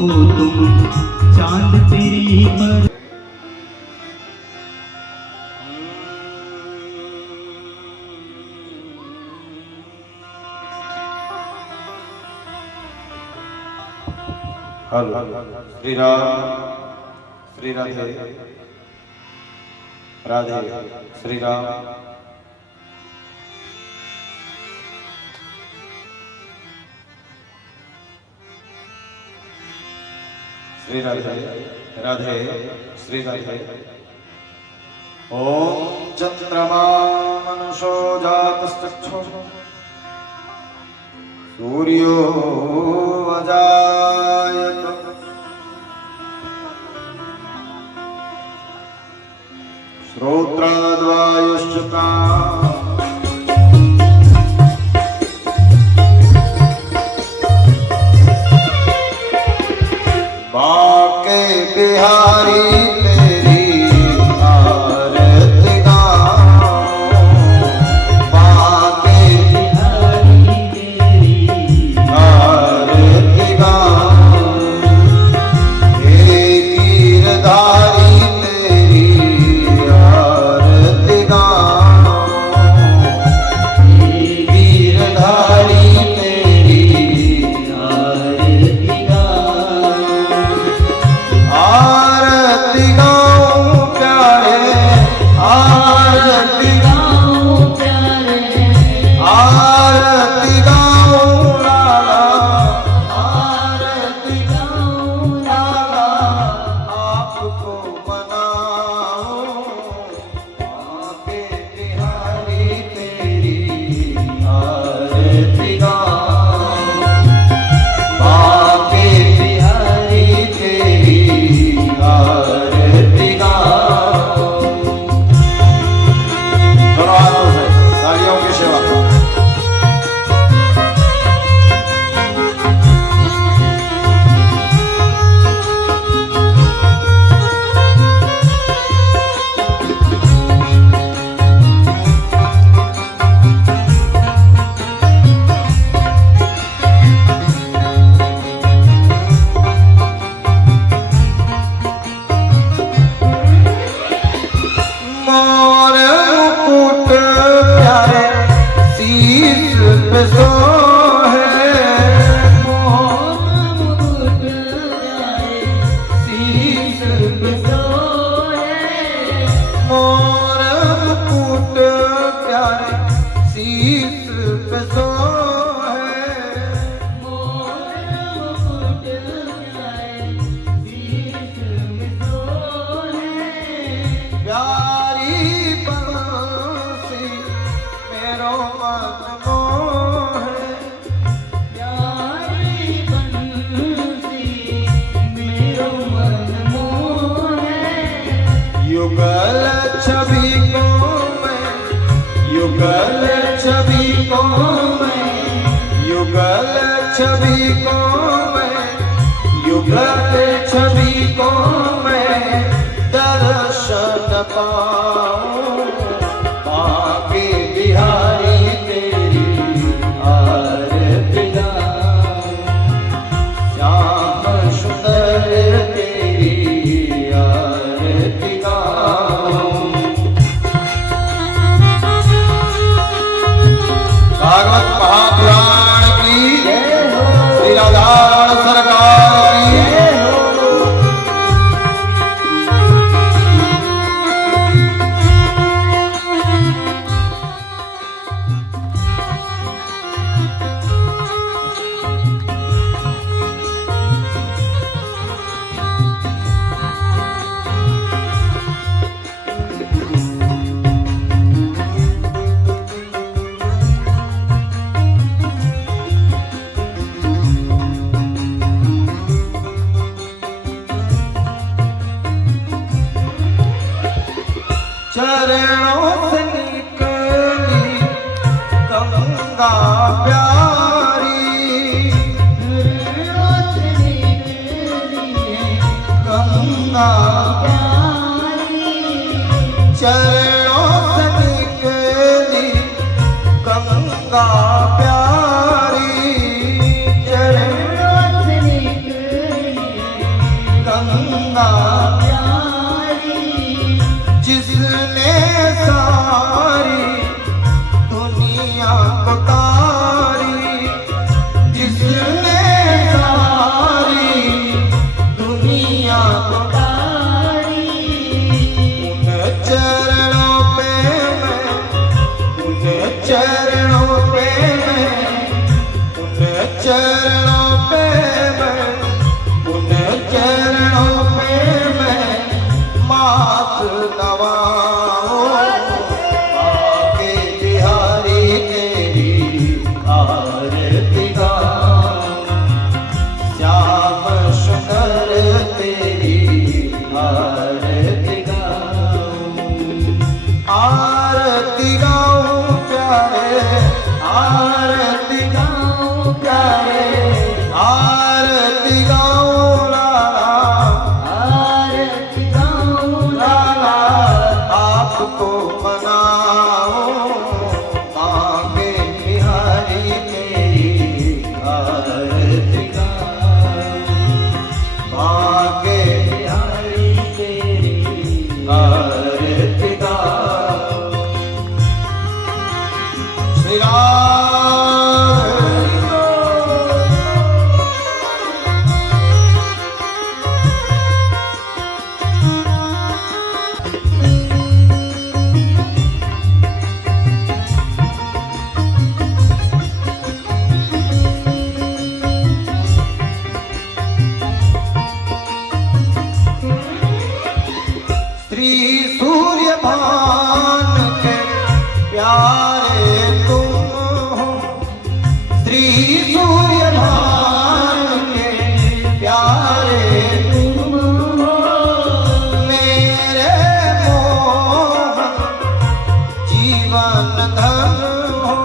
तुम चांद तेरी पर। श्री राम श्री राधे राधे श्री राम। श्री राधे राधे श्री राधे। ओम चंद्रमा मनुषो जातस्तच्छो सूर्यो अजायत श्रोत्राद्वायुश्च बाके बिहारी छवि को मैं दर्शन पाऊं। बाके बिहारी तेरी आरती गाऊं। श्याम सुंदर तेरी आरती गाऊं। भागवत महापुराण की श्री राधा सरकार की। चरणों से निकली गंगा प्यारी। चरणों से निकली गंगा प्यारी। चरणों से निकली गंगा प्यारी। चरणों से निकली गंगा प्यारी, जिसने सारी दुनिया को तारी, जिसने सारी दुनिया को तारी। उन चरणों पे मैं, उन चरणों पे मैं, उन चरणों पे मैं, उन चरणों पे मैं माथ नवाऊं। आके बिहारी तेरी आरती गाऊं, श्याम सुंदर तेरी आरती गाऊं। आरती गाऊं प्यारे, आरती गाऊं प्यारे, आरती गाऊं लाला, आरती गाऊं लाला। आपको मनाऊं, मांगे बिहारी तेरी आरती गाऊं, मांगे बिहारी तेरी आरती गाऊं। श्री राधे श्री सूर्य भान के प्यारे तुम हो, श्री सूर्य भान के प्यारे तुम हो। मेरे मोहन जीवन धन हो,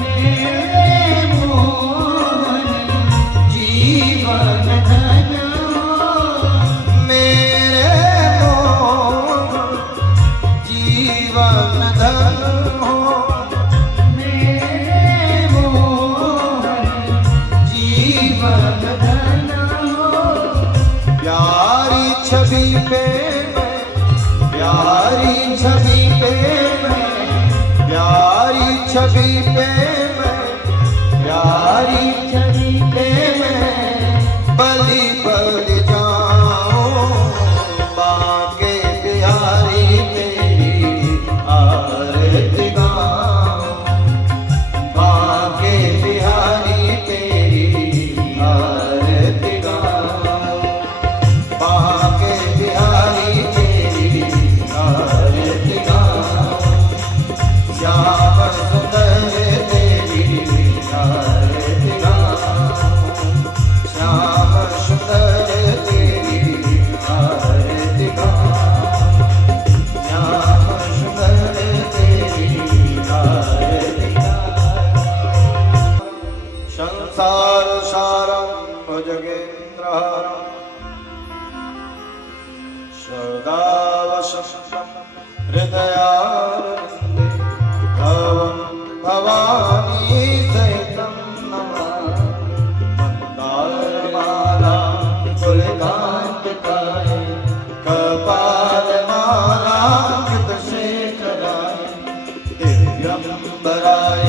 मेरे मोहन जीवन धन हो। मेरे मोहन जीवन धन हो, मेरे मोहन जीवन धन हो। प्यारी छवि पे मैं, प्यारी छवि पे मैं, प्यारी छवि पे मैं, प्यारी छवि पे मैं बलि बलि जाऊं। बाके बिहारी तेरी आरती गाऊं, बाके बिहारी तेरी आरती गाऊं, बाके बिहारी तेरी आरती गाऊं। श्याम सुंदर तेरी आरती गाऊं, श्याम सुंदर तेरी आरती गाऊं, श्याम सुंदर तेरी आरती गाऊं। संसार सारं भुजगेन्द्रहारं, सदा वसन्तं हृदयारविन्दे। भवं भवानी सहितं नमामि, मन्दारमालां तुलिकान्तिकाय, कपालमालाङ्कितशेखराय, दिव्यम्बराय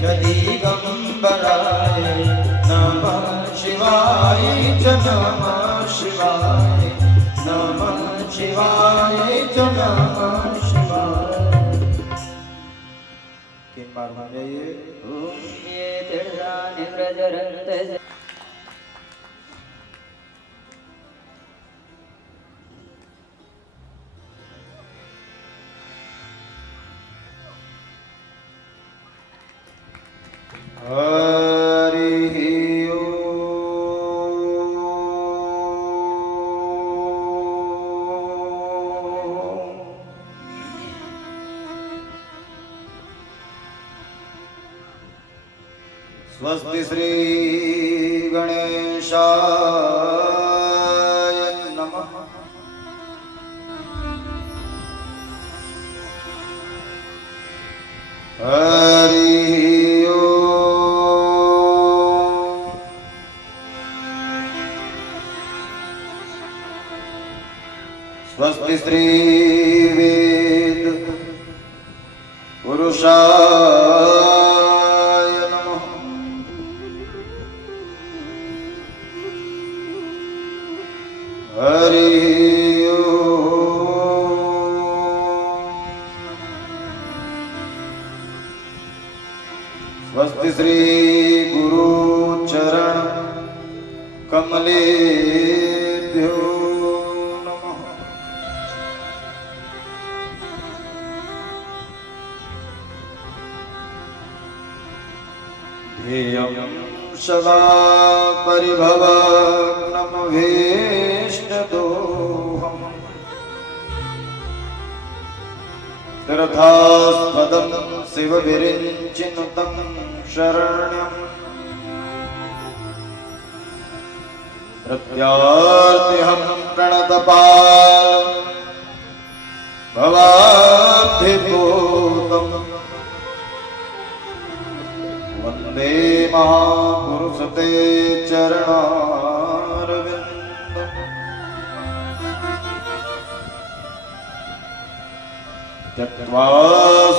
च दिगम्बराय। नमः शिवाय च नमः शिवाय, नमः शिवाय च नमः शिवाय। तीन बार मान जाइए। ओम ये तीर्थानि व्रजरन्त हरि ओम। स्वस्ति श्री गणेशाय नमः। हरि ओम। स्वस्ति श्री वेद पुरुषाय नमः। हरि स्वस्ति श्री गुरु चरण कमलेभ्यो नमः। ध्येयं सदा परिभवग्नमभीष्टदोहम् तीर्थास्पदं शिवविरिञ्चिनुतं शरण्यम् प्रत्यार्तिहं प्रणतपाल भवाब्धिभूतम् वन्दे महापुरुषते चरणारविन्दम्। त्यक्त्वा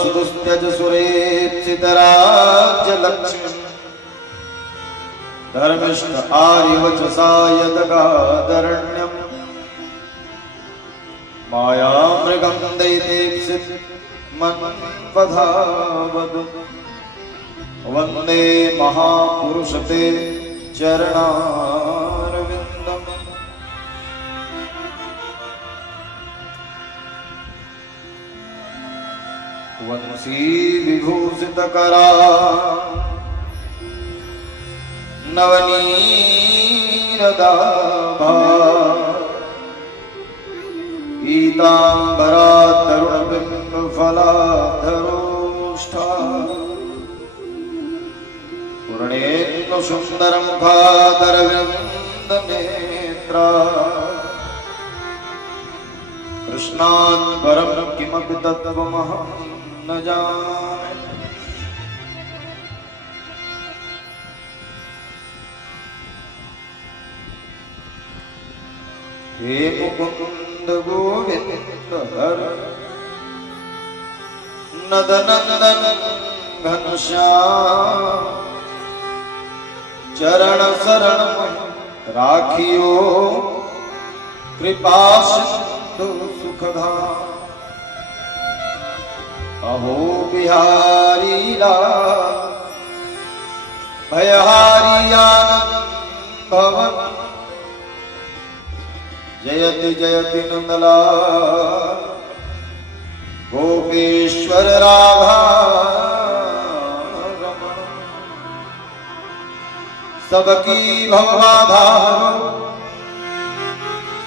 सुदुस्त्यज सुरेप्सितराज्यलक्ष्मीम् धर्मिष्ठ आर्यवचसा यदगादरण्यम् मायामृगं दैतेप्सित मन्वधावद वन्दे महापुरुषते चरणारविन्दम्। वंशी विभूषितकरा नवनीरदाभा पीताम्बरा तरुणबिम्बफलाधरोष्ठा पूर्णेन्दुसुन्दरमुखादरविन्दनेत्रा कृष्णात् परं किमपि तत्त्वमहं न जाने। हे मुकुंद गोविंद हर नदनंदन घनश्याम चरण शरण राखियो कृपा सिंधु सुखधाम। अहो बिहारी लाल भयहारी आनंद भवन जयति जयति नंदलाल गोपेश्वर राधा रमण। सबकी भवबाधा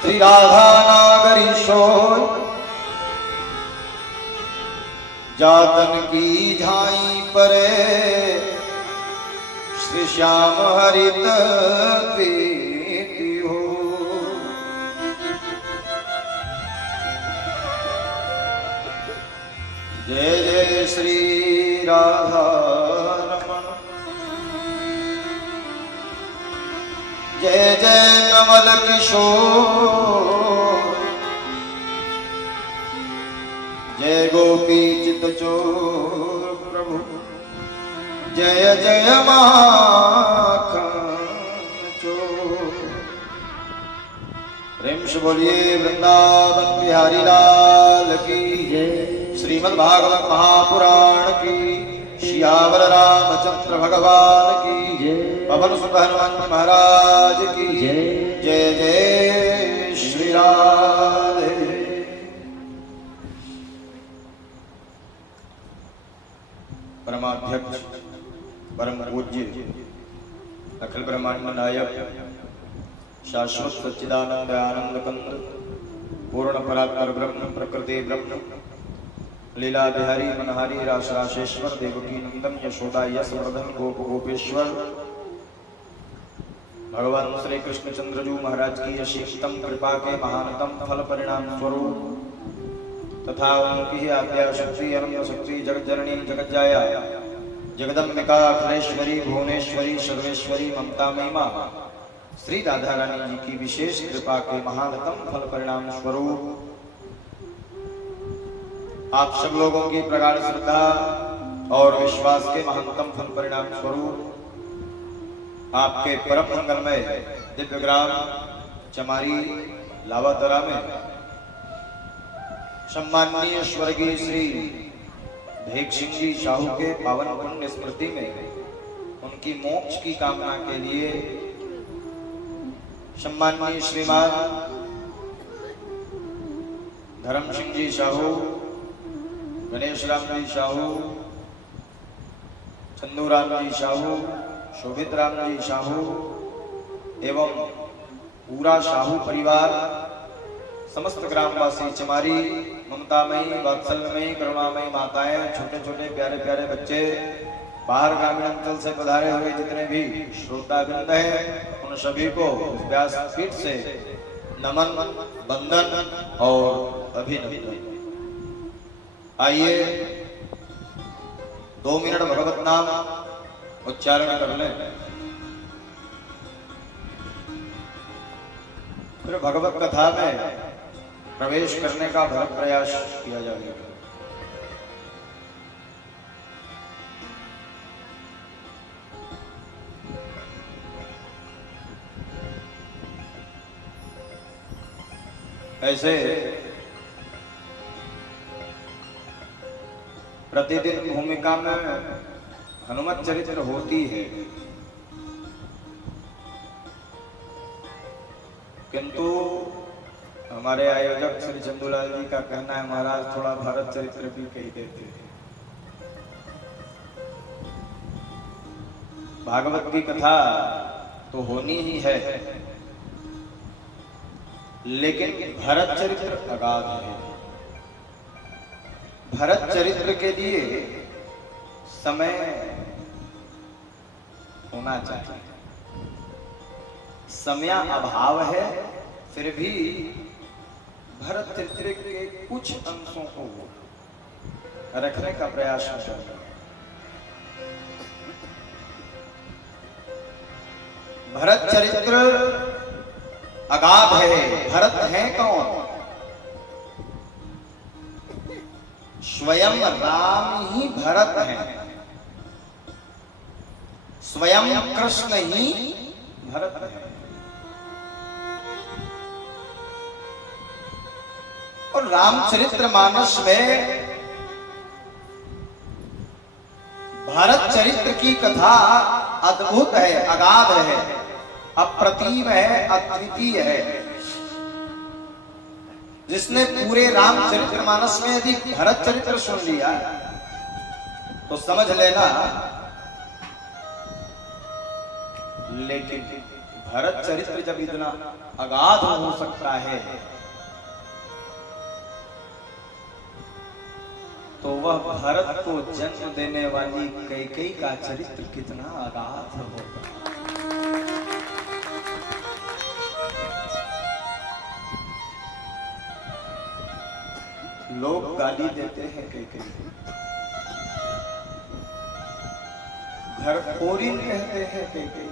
श्री राधा नागरी शोर जातन की झाई परे श्री श्याम हरित प्रीति हो। जय जय श्री राधा रमण जय जय कमल किशोर जय गोपी चित चोर प्रभु जय जय माखन चोर। प्रेम से बोलिए वृंदावन बिहारी लाल की जय। श्रीमद् भागवत महापुराण की सियावर रामचंद्र भगवान की जय। पवन सुत हनुमान महाराज की जय। जय जय श्री राधे। परमाध्यक्ष परम पूज्य अखिल ब्रह्मांड नायक शाश्वत सच्चिदानंद आनंद कंद पूर्ण परात्पर ब्रह्म प्रकृति ब्रह्म लीला बिहारी मनहारी रास राशेश्वर देवकी नंदन यशोदा यश वर्धन गोप गोपेश्वर भगवान श्री कृष्णचंद्रजू महाराज की असीमतम कृपा के महानतम फल परिणाम स्वरूप तथा उनकी आद्या शक्ति अनंत शक्ति जगत जननी जगत जाया जगदम्बिका अखिलेश्वरी भुवनेश्वरी सर्वेश्वरी ममता महिमा श्री राधा रानी जी की विशेष कृपा के महानतम फल परिणाम स्वरूप आप सब लोगों की प्रगाढ़ श्रद्धा और विश्वास के महत्तम फल परिणाम स्वरूप आपके परम मंगलमय दिव्य ग्राम चमारी लावातरा में सम्माननीय स्वर्गीय श्री भेक सिंह जी साहू के पावन पुण्य स्मृति में उनकी मोक्ष की कामना के लिए सम्माननीय श्रीमान धर्म सिंह जी साहू, गणेश राम जी साहू, चंदू राम जी साहू, शोभित राम जी साहू एवं पूरा साहू परिवार, समस्त ग्रामवासी चमारी, ममतामयी, वात्सल्यमयी, करुणामयी माताएं, छोटे छोटे प्यारे प्यारे बच्चे, बाहर ग्रामीण अंचल से पधारे हुए जितने भी श्रोतावृंद हैं, उन सभी को व्यासपीठ से नमन, वंदन और अभिनंदन। आइए 2 मिनट भगवत नाम उच्चारण कर लें, फिर भगवत कथा में प्रवेश करने का भरत प्रयास किया जाएगा। ऐसे प्रतिदिन भूमिका में हनुमत चरित्र होती है, किंतु हमारे आयोजक श्री चंदूलाल जी का कहना है महाराज थोड़ा भारत चरित्र भी कही देते हैं। भागवत की कथा तो होनी ही है, लेकिन भरत चरित्र अगाध है। भरत चरित्र के लिए समय होना चाहिए, समय अभाव है, फिर भी भरत चरित्र के कुछ अंशों को रखने का प्रयास करें। भरत चरित्र अगाध है। भरत है कौन? स्वयं राम ही भरत है, स्वयं कृष्ण ही भरत है। और रामचरितमानस में भरत चरित्र की कथा अद्भुत है, अगाध है, अप्रतिम है, अद्वितीय है। जिसने पूरे रामचरितमानस में यदि भरत चरित्र सुन लिया तो समझ लेना, लेकिन भरत चरित्र जब इतना अगाध हो सकता है तो वह भरत को जन्म देने वाली कैकेयी का चरित्र कितना अगाध होगा। लोग गाली देते हैं कैकेयी, घर खोरीन कहते हैं कैकेयी,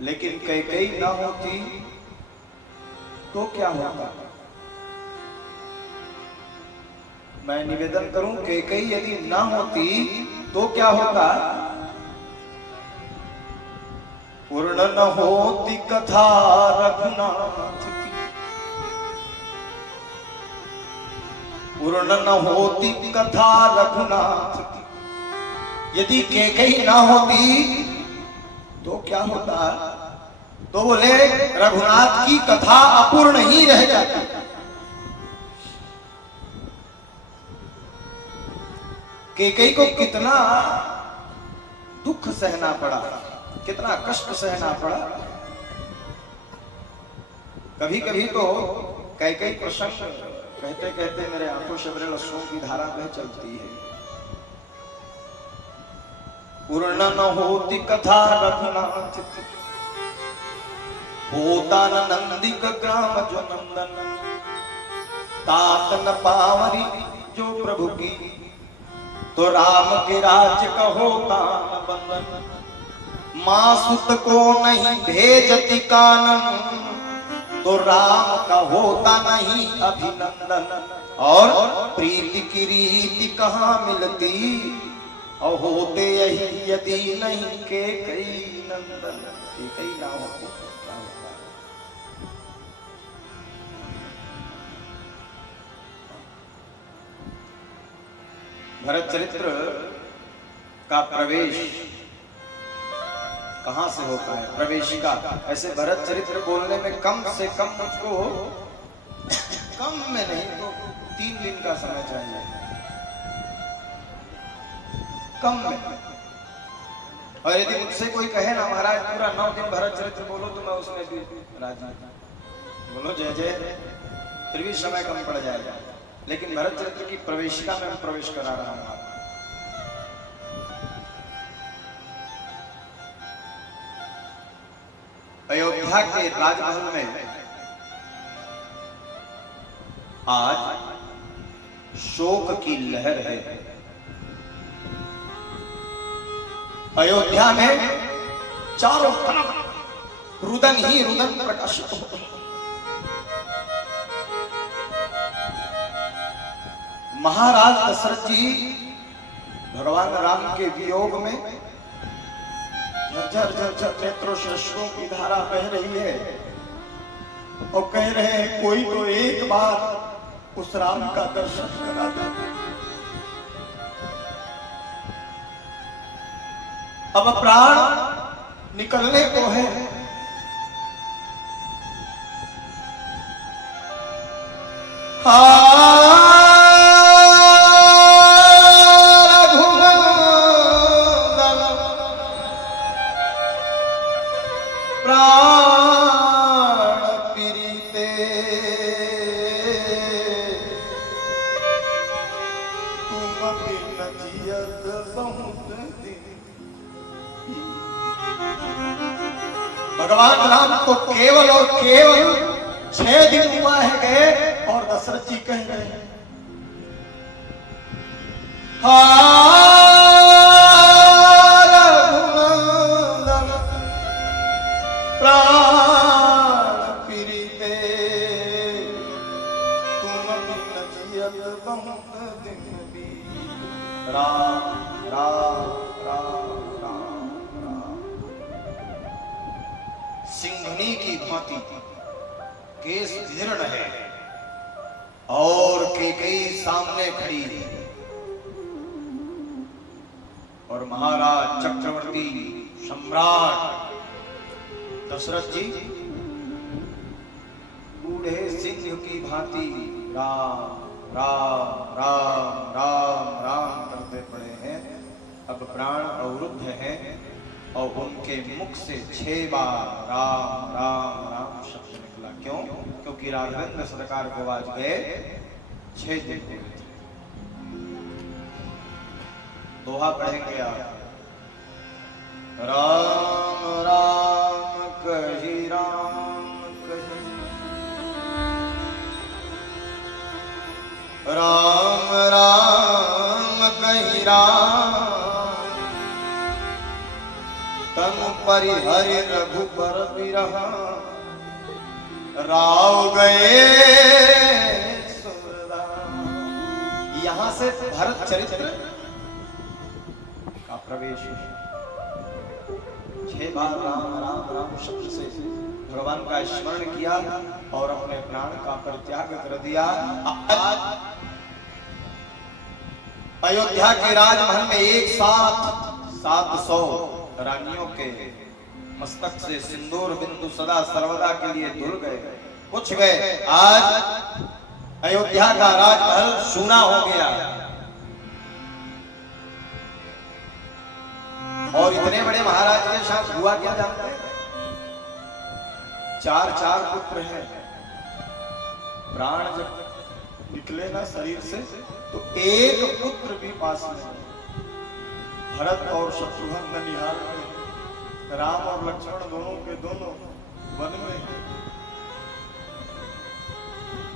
लेकिन कैकेयी ना होती तो क्या होता? मैं निवेदन करूं, कैकेयी यदि ना होती तो क्या होता? पूर्ण न होती कथा रघुनाथ की, पूर्ण न होती कथा रघुनाथ की। यदि कैकेयी ना होती तो क्या होता? तो बोले रघुनाथ की कथा अपूर्ण ही रह जाती। कैकेयी को कितना दुख सहना पड़ा, कितना कष्ट सहना पड़ा। कभी कभी तो कैकेयी प्रसंग कहते कहते मेरे आंखों से बड़े लहसुओं की धारा बह चलती है। पूर्ण न होती कथा रघुनाथ की, होता न नंदिक ग्राम जो नंदन, तात न पावरी जो प्रभु की, तो राम के राज का होता न बंधन। माँ सुत को नहीं भेजती कानन, तो राम का होता नहीं अभिनंदन, और प्रीति की रीति कहाँ मिलती, और होते यही यदि नहीं के कई नंदन, के कई ना होते। भरत चरित्र का प्रवेश कहां से होता है, प्रवेशिका। ऐसे भरत चरित्र बोलने में कम से कम मुझको कम में नहीं तो 3 दिन का समय चाहिए, कम में। और यदि मुझसे कोई कहे ना महाराज पूरा 9 दिन भरत चरित्र बोलो, तो मैं उसमें भी राजी, बोलो जय जय, फिर भी समय कम पड़ जाएगा। लेकिन भरत चरित्र की प्रवेशिका में प्रवेश करा रहा हूं। अयोध्या के राजमहल में आज शोक की लहर है। अयोध्या में चारों तरफ रुदन ही रुदन प्रकाशित होता है। महाराज दशरथ जी भगवान राम के वियोग में झरझर झरझर नेत्रों से अश्रुओं की धारा बह रही है, और कह रहे हैं कोई तो एक बार उस राम का दर्शन करा दे। अब प्राण निकलने को है, भगवान राम को केवल और केवल 6 दिन हुआ है गए, और दशरथ जी कह रहे हैं प्राण पीड़िते तुम नजियत बहुत दिन भी। राम राम राम राम राम। सिंघनी की भांति केस धीर्ण है, और कैकेयी सामने खड़ी है, और महाराज चक्रवर्ती सम्राट दशरथ जी बूढ़े सिंह की भांति राम राम राम राम राम करते पड़े हैं। अब प्राण अवरुद्ध हैं, और उनके मुख से 6 बार राम राम राम शब्द निकला। क्यों? क्योंकि राघवेंद्र सरकार को आज गए 6 दिन हुए थे। दोहा पढ़ेंगे आप। राम राम कही राम कही, राम राम कही राम, तन परिहरि रघुबर बिरहा, राव गए सुरदाम। यहां से भरत चरित्र का प्रवेश है। 6 बार राम राम राम शब्द से भगवान का स्मरण किया, और अपने प्राण का परित्याग कर दिया। आज अयोध्या के राजमहल में एक साथ 700 रानियों के मस्तक से सिंदूर बिंदु सदा सर्वदा के लिए धुल गए, कुछ गए। आज अयोध्या का राजमहल सूना हो गया, और इतने बड़े महाराज के साथ हुआ क्या जानते हैं? 4 पुत्र हैं। प्राण जब निकले ना शरीर से, तो एक पुत्र भी पास में। भरत और शत्रुघ्न निहाल में, राम और लक्ष्मण दोनों के दोनों वन में,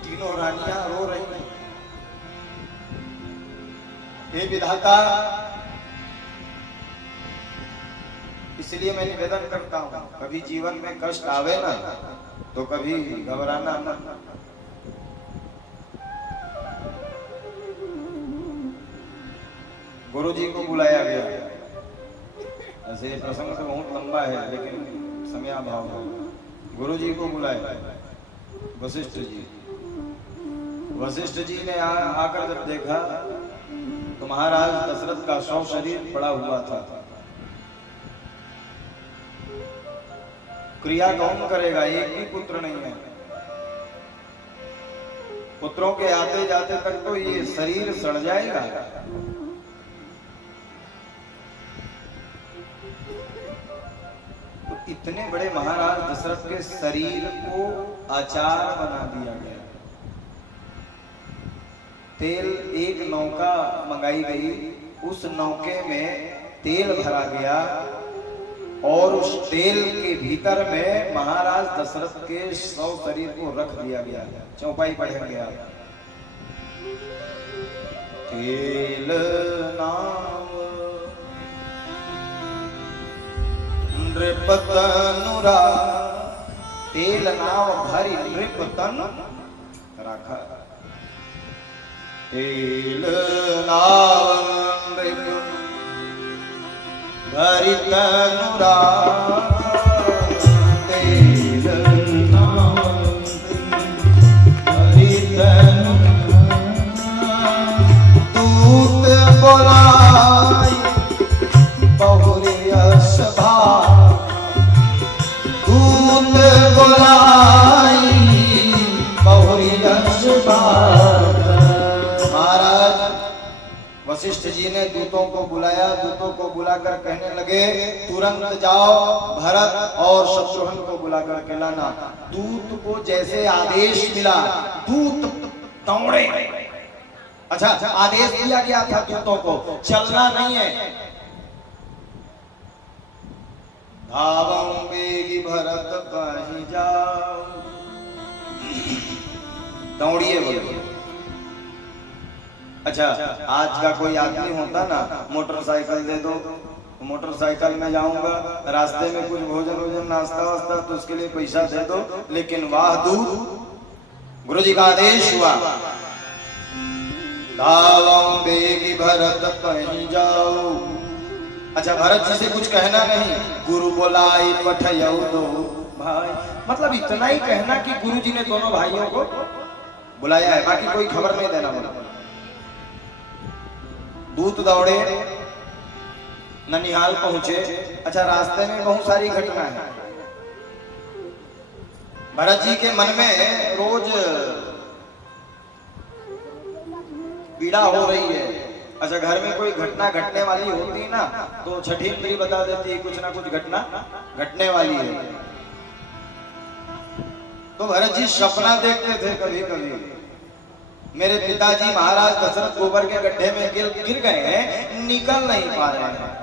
तीनों रानियां रो रही हैं। हे विधाता, इसलिए मैं निवेदन करता हूं, कभी जीवन में कष्ट आवे ना तो कभी घबराना मत। गुरु जी को बुलाया गया। ऐसे प्रसंग तो बहुत लंबा है लेकिन समयाभाव है। गुरु जी को बुलाया वशिष्ठ जी। वशिष्ठ जी ने आकर जब देखा तो महाराज दशरथ का शव शरीर पड़ा हुआ था। क्रिया कौन करेगा? एक भी पुत्र नहीं है। पुत्रों के आते जाते तक तो ये शरीर सड़ जाएगा। तो इतने बड़े महाराज दशरथ के शरीर को आचार बना दिया गया। तेल, एक नौका मंगाई गई, उस नौके में तेल भरा गया और उस तेल के भीतर में महाराज दशरथ के शव शरीर को रख दिया गया। चौपाई पढ़ गया। तेल नाम नृपतनुरा, तेल नाव भरी नृपतन राखा। तेल नाव नृप भरी तनुरा, तेल नाव भरी तनुरा। दूत बोलाई बहुरिया सभा, दूत बोलाई बहुरिया सभा। वशिष्ठ जी ने दूतों को बुलाया। दूतों को बुलाकर कहने लगे तुरंत जाओ भरत और शत्रुघ्न को बुलाकर के लाना। दूत को जैसे आदेश मिला दूत दौड़े। अच्छा, आदेश दिया गया था दूतों को चलना नहीं है। धावं वेगी भरत कहीं जाओ, दौड़िए बोले। अच्छा, आज का कोई आदमी होता ना, मोटरसाइकिल दे दो, मोटरसाइकिल में जाऊंगा, रास्ते में कुछ भोजन नाश्ता वास्ता तो उसके लिए पैसा दे दो। लेकिन वाह दूत, गुरु जी का आदेश हुआ धावं वेगी भरत कहीं जाओ। अच्छा, भरत जी से कुछ कहना नहीं, गुरु बोलाई पठयौ दो भाई। मतलब इतना ही कहना कि गुरु जी ने दोनों भाइयों को बुलाया है, बाकी कोई खबर नहीं देना बोला। दूत दौड़े, ननिहाल पहुंचे। अच्छा, रास्ते में बहुत सारी घटना है। भरत जी के मन में रोज पीड़ा हो रही है। अच्छा, घर में कोई घटना घटने वाली होती ना तो छठी इंद्री बता देती कुछ ना कुछ घटना घटने वाली है। तो भरत जी सपना देखते थे कभी कभी, मेरे पिताजी महाराज दशरथ गोबर के गड्ढे में गिर गए हैं, निकल नहीं पा रहे हैं।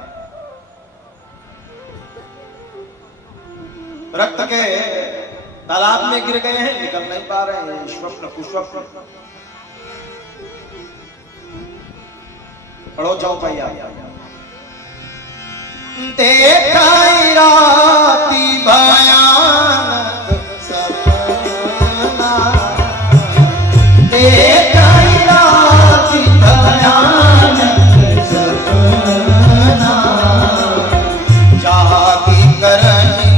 रक्त के तालाब में गिर गए हैं, निकल नहीं पा रहे हैं। स्वप्न कुस्वप्न पढ़ो चौपाइया। देखा राती भयानक सपना, देखा राती भयानक सपना। जागी करनी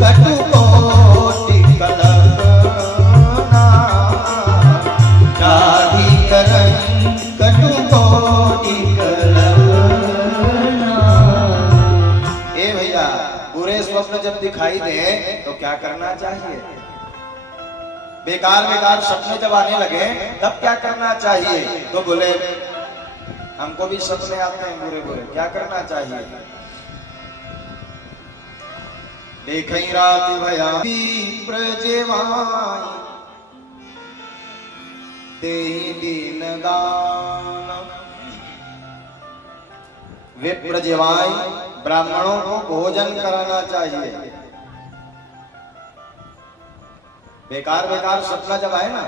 कटुकोटि कल्पना, जागी करनी कटुकोटि कल्पना। ए भैया, बुरे स्वप्न जब दिखाई दे तो क्या करना चाहिए? बेकार बेकार सपने जब आने लगे तब क्या करना चाहिए? तो बोले हमको भी सपने आते हैं बुरे बुरे, क्या करना चाहिए? देखई रात भया प्रजेवाई, देहि दीन दान। विप्र जेवाई, ब्राह्मणों को भोजन कराना चाहिए। बेकार बेकार सपना जब आए ना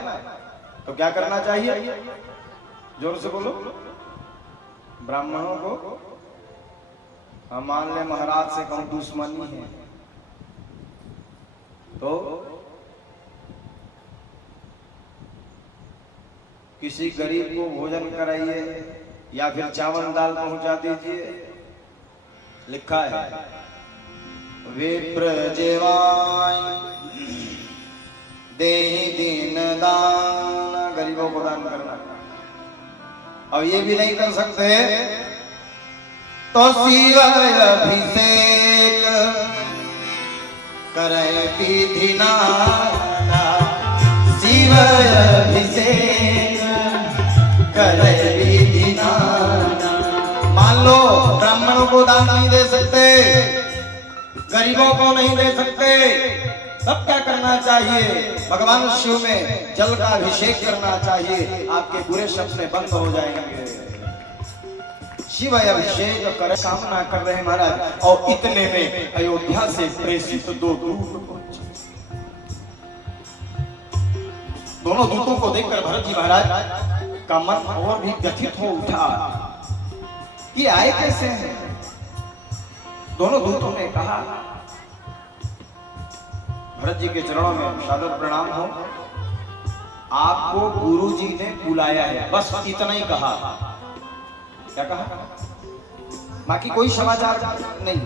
तो क्या करना चाहिए? जोर से बोलो। ब्राह्मणों को, हम मान ले महाराज से कहूं दुश्मनी है तो किसी गरीब को भोजन कराइए या फिर चावल दाल पहुंचा दीजिए। लिखा है विप्र जेवाय देहि दीन दान, गरीबों को दान करना। अब ये भी नहीं कर सकते तो शिवाय अभिषेक करे विधि नाना, शिवाय अभिषेक करे विधि नाना। मान लो ब्राह्मणों को दान नहीं दे सकते, गरीबों को नहीं दे सकते, तब क्या करना चाहिए? भगवान शिव में जल का अभिषेक करना चाहिए, आपके बुरे सपने बंद हो जाएंगे। शिव अभिषेक कर कामना कर रहे हैं महाराज। और इतने में अयोध्या से प्रेषित दो दूत पहुंचे। दोनों दूतों को देखकर भरत जी महाराज का मन और भी व्यथित हो उठा कि आए कैसे हैं। दोनों दूतों ने कहा भरत जी के चरणों में सादर प्रणाम हो, आपको गुरु जी ने बुलाया है। बस इतना ही कहा। क्या कहा? बाकी कोई समाचार नहीं,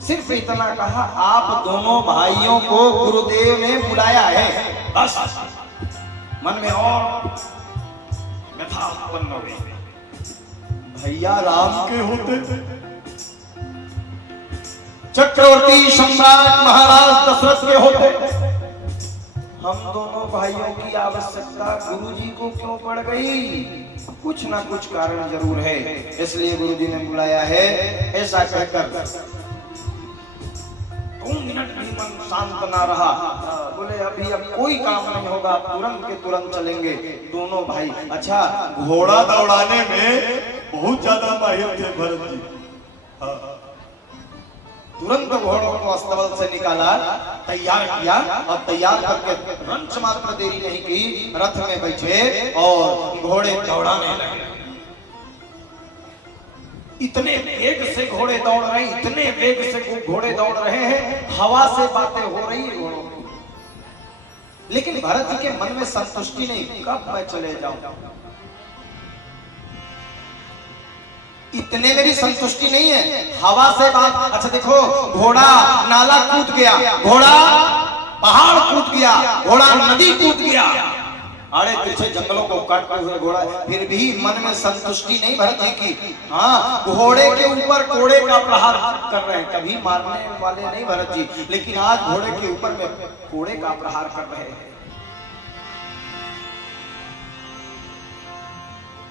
सिर्फ इतना कहा आप दोनों भाइयों को गुरुदेव ने बुलाया है। बस मन में और व्यथा उत्पन्न हो गई। भैया राम के होते, चक्रवर्ती सम्राट महाराज दशरथ के होते, हम दोनों भाइयों की आवश्यकता गुरुजी को क्यों पड़ गई? कुछ ना कुछ कारण जरूर है, इसलिए गुरुजी ने बुलाया है। ऐसा कहकर 2 मिनट भी मन शांत ना रहा। बोले अभी अब कोई काम नहीं होगा, तुरंत के तुरंत चलेंगे दोनों भाई। अच्छा, घोड़ा दौड़ाने में बहुत ज्यादा माहिर थे भरत जी। तुरंत घोड़ों को अस्तबल से निकाला, तैयार किया और तैयार करके रंच मात्र देरी नहीं की, रथ में बैठे और घोड़े दौड़ाने लगे। इतने वेग से घोड़े दौड़ रहे हैं, इतने वेग से घोड़े दौड़ रहे हैं, हवा से बातें हो रही है घोड़ों की। लेकिन भरत जी के मन में संतुष्टि नहीं, कब मैं चले जाऊं। इतने में भी संतुष्टि नहीं है, हवा से बात। अच्छा देखो, घोड़ा नाला कूद गया, घोड़ा पहाड़ कूद गया, घोड़ा नदी कूद गया, आड़े पीछे जंगलों को काटते हुए घोड़ा, फिर भी मन में संतुष्टि नहीं भरत जी की। हाँ, घोड़े के ऊपर कोड़े का प्रहार कर रहे हैं, कभी मारने वाले नहीं भरत जी, लेकिन आज घोड़े के ऊपर में कोड़े का प्रहार कर रहे हैं।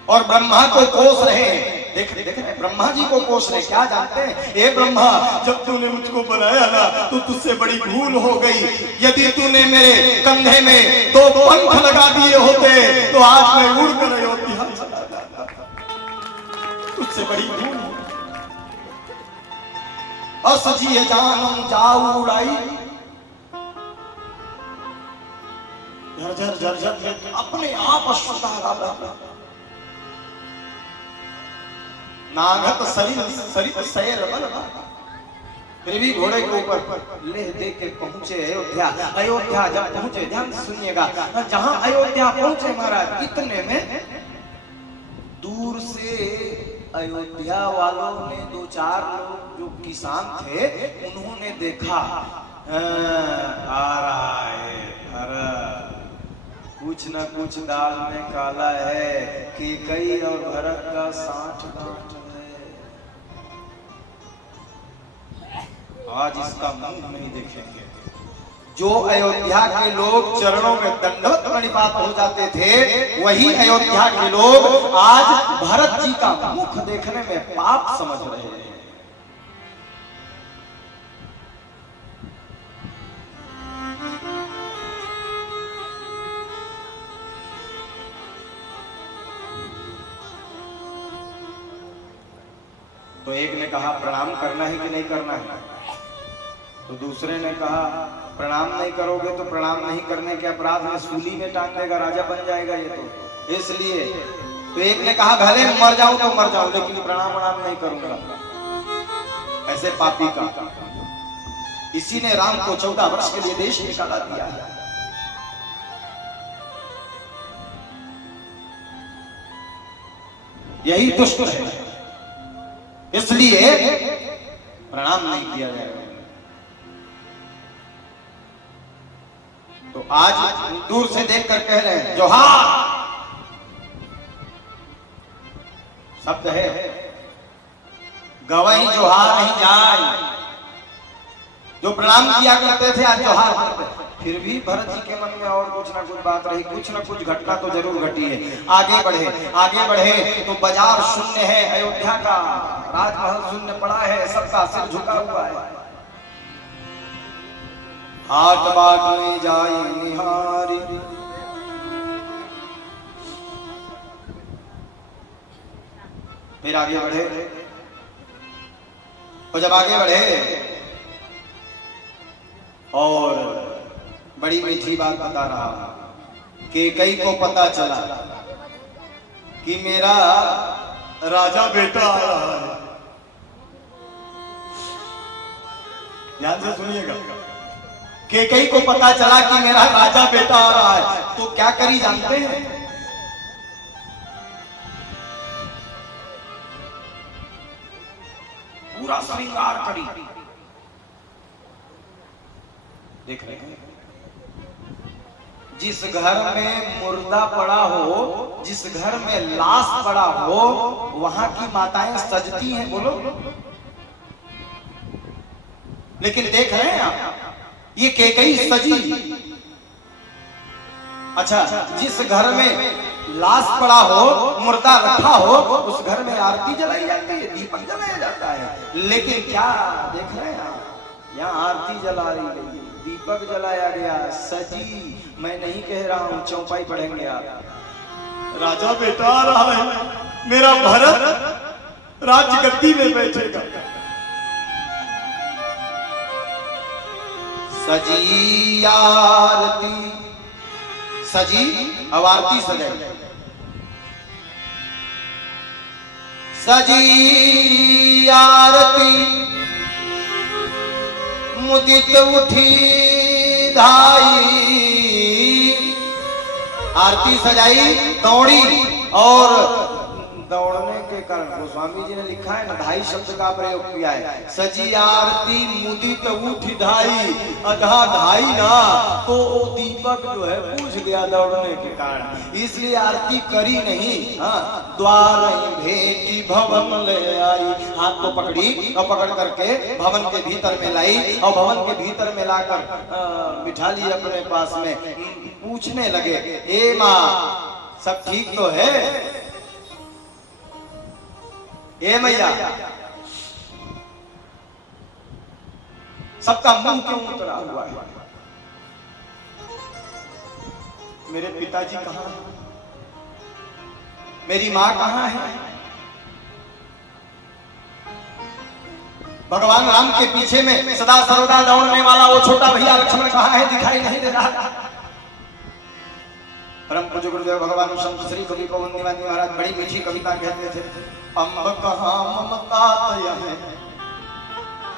और ब्रह्मा को कोस रहे हैं। देख ब्रह्मा जी को कोस रहे, क्या जानते हैं? ए ब्रह्मा, जब तूने मुझको बनाया ना तो तुझसे बड़ी भूल हो गई। यदि तूने मेरे कंधे में 2 पंख लगा दिए होते तो आज मैं उड़ कर अयोध्या चला जाता। तुझसे बड़ी भूल हो। असजिए जानम जाऊ उड़ाई, झरझर झरझर अपने आप अश्वत्थ नागत सरित सैर बल, फिर भी घोड़े के ऊपर लेह दे के पहुंचे अयोध्या। अयोध्या जब पहुंचे, ध्यान से सुनिएगा, जहां अयोध्या पहुंचे महाराज, इतने में दूर से अयोध्या वालों ने 2-4 लोग जो किसान थे उन्होंने देखा, आ रहा है भरत, कुछ न कुछ दाल में काला है कि कई और भरत का 60-60 है। आज इसका मुंह नहीं देखेंगे। जो अयोध्या के लोग चरणों में दंडवत प्रणिपात हो जाते थे, वही अयोध्या के लोग आज भरत जी का मुख देखने में पाप समझ रहे हैं। तो एक ने कहा प्रणाम करना है कि नहीं करना है, तो दूसरे ने कहा प्रणाम नहीं करोगे तो प्रणाम नहीं करने के अपराध में सूली में टांग देगा, राजा बन जाएगा ये तो, इसलिए। तो एक ने कहा भले मर जाऊं तो मर जाऊं, लेकिन प्रणाम नहीं करूंगा, ऐसे पापी का। इसी ने राम को 14 वर्ष के लिए देश निकाला दिया है। यही दुष्ट है, इसलिए प्रणाम नहीं किया जाएगा। तो आज दूर से देखकर कह रहे हैं जोहार शब्द है, गवाही जोहार नहीं जाए। जो प्रणाम किया करते थे आज जोहार करते। फिर भी भरत जी के मन में और कुछ ना कुछ बात रही, कुछ ना कुछ घटना तो जरूर घटी है। आगे बढ़े तो बाजार शून्य है, अयोध्या का राजमहल शून्य पड़ा है, सबका सिर झुका हुआ है। हाथ बाटने जाए निहारी, फिर आगे बढ़े। और जब आगे बढ़े और बड़ी मीठी बात बता रहा कि कई को पता चला कि मेरा राजा बेटा आ रहा है। ध्यान से सुनिएगा। कि कई को पता चला कि मेरा राजा बेटा आ रहा है, तो क्या करी जानते हैं? पूरा श्रृंगार करी। देख रहे हैं, जिस घर में मुर्दा पड़ा हो, जिस घर में लाश पड़ा हो, वहां की माताएं सजती हैं, बोलो। लेकिन देख रहे हैं आप, ये केकई सजी। अच्छा, जिस घर में लाश पड़ा हो, मुर्दा रखा हो, उस घर में आरती जलाई जाती है, दीपक जलाया जाता है। लेकिन क्या देख रहे हैं आप, यहाँ आरती जला रही है, दीपक जलाया गया, सजी। मैं नहीं कह रहा हूं, चौपाई पढ़ेंगे आप। राजा बेटा आ रहा है, मेरा भरत राजगद्दी में बैठेगा। सजी आरती, सजी अब आरती सजाई। सजी आरती मुदित उठी धाई, आरती सजाई, दौड़ी। और दौड़ने के कारण गोस्वामी जी ने लिखा है ना, धाई शब्द का प्रयोग किया है। सजी आरती मुदित उठी धाई, अधा धाई ना तो दीपक जो है बुझ गया दौड़ने के कारण, इसलिए आरती करी नहीं। हाँ, द्वार भेटी भवन ले आई, हाथ को पकड़ी और पकड़ करके भवन के भीतर में लाई, और भवन के भीतर में लाकर बिठा ली अपने पास में। पूछने लगे, ए माँ सब ठीक तो है? ए मैया, सबका मुंह क्यों उतरा हुआ है? मेरे पिताजी कहाँ हैं? मेरी माँ कहाँ है? भगवान राम के पीछे में सदा सर्वदा दौड़ने वाला वो छोटा भैया लक्ष्मण कहाँ है? दिखाई नहीं दे रहा। परम पूज्य गुरुदेव भगवान संत श्री कवि पवन निवानी महाराज बड़ी मीठी कविता कहते थे। अम्ब कहाँ ममता है,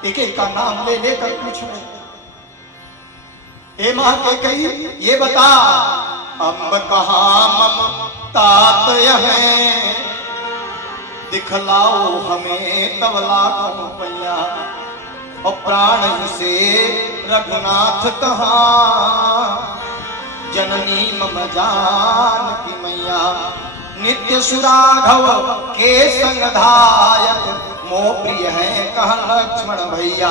एक एक का नाम ले लेकर पूछ रहे, हे माँ के कही ये बता, अम्ब कहाँ ममता है, दिखलाओ हमें तबला को पैया, और प्राण से रघुनाथ कहाँ, जननी मम जानकी मैया, नित्य सुराघव के संग धायक, मोह प्रिय है कह लक्ष्मण भैया,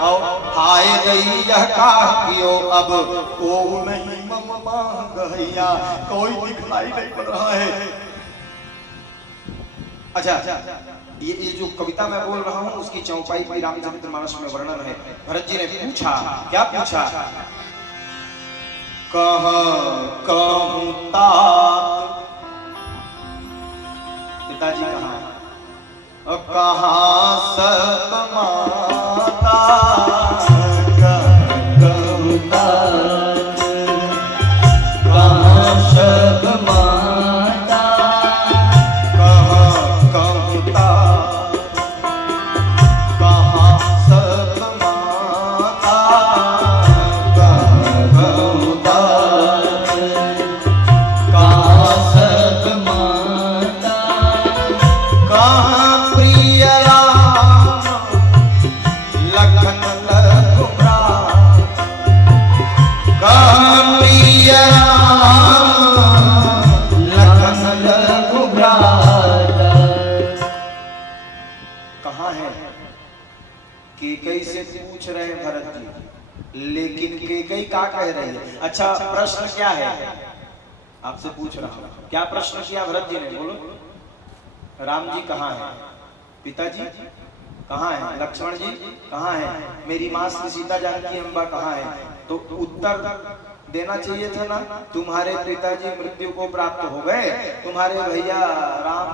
और हाय दैया का कियो अब को नहीं मम मांग हैया। कोई दिखलाई नहीं पड़ रहा है। अच्छा, ये जो कविता मैं बोल रहा हूँ उसकी चौपाई भी रामचरितमानस में वर्णन है। भरत जी ने पूछा, क्या पूछा? कहूं तात, पिताजी कहाँ है? कहाँ सत माता, कहूं तात, कहाँ सत माता, कहूं तात, कहाँ सत माता, कहूं तात, कहाँ सत माता, लेकिन कैकेयी क्या कह रही है? अच्छा प्रश्न क्या है आपसे पूछ रहा हूं, क्या प्रश्न किया भरत जी ने? बोलो। राम जी कहाँ है? पिताजी कहाँ है? लक्ष्मण जी कहाँ है? मेरी माँ श्री सीता जानकी अम्बा कहाँ है? तो उत्तर देना चाहिए था ना, तुम्हारे पिताजी मृत्यु को प्राप्त हो गए, तुम्हारे भैया राम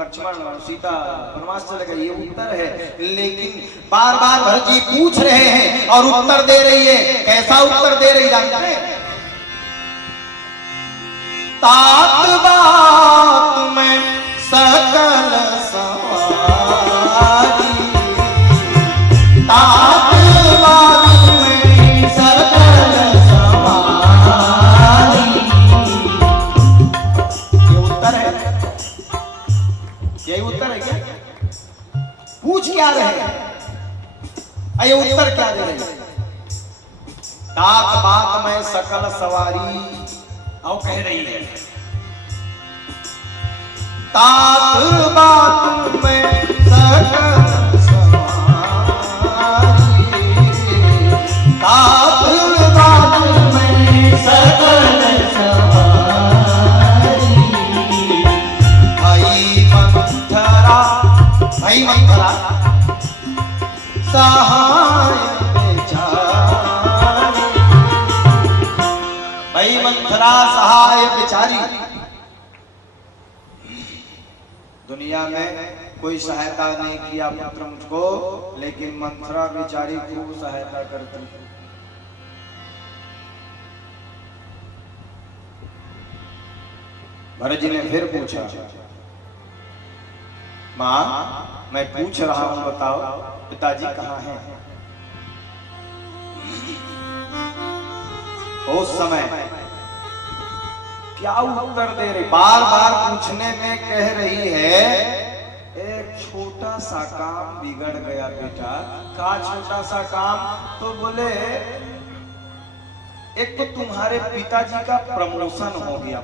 लक्ष्मण सीता वनवास चले गए, ये उत्तर है। लेकिन बार बार भरत जी पूछ रहे हैं और उत्तर दे रही है। कैसा उत्तर दे रही जानते हैं? तात बात में सकल सवारी, तात बात में सकल सवारी। ये उत्तर है? यही उत्तर है क्या? पूछ क्या रहे हैं? ये उत्तर क्या दे रहे हैं? तात बात में सकल सवारी आओ कह रही है। तात बात में सकल सवारी, तात बात में सकल सवारी। भाई मंथरा सहाय बेचारी, भाई मंथरा सहाय बेचारी। दुनिया में कोई सहायता नहीं किया पुत्र मुझको, लेकिन मंथरा बेचारी खूब सहायता करती है। भरत जी ने फिर पूछा, माँ मैं पूछ रहा हूं, बताओ पिताजी कहाँ हैं? उस समय क्या उत्तर दे रही? बार बार पूछने में कह रही है, एक छोटा सा काम बिगड़ गया बेटा। का छोटा सा काम? तो बोले एक तो तुम्हारे पिताजी का प्रमोशन हो गया।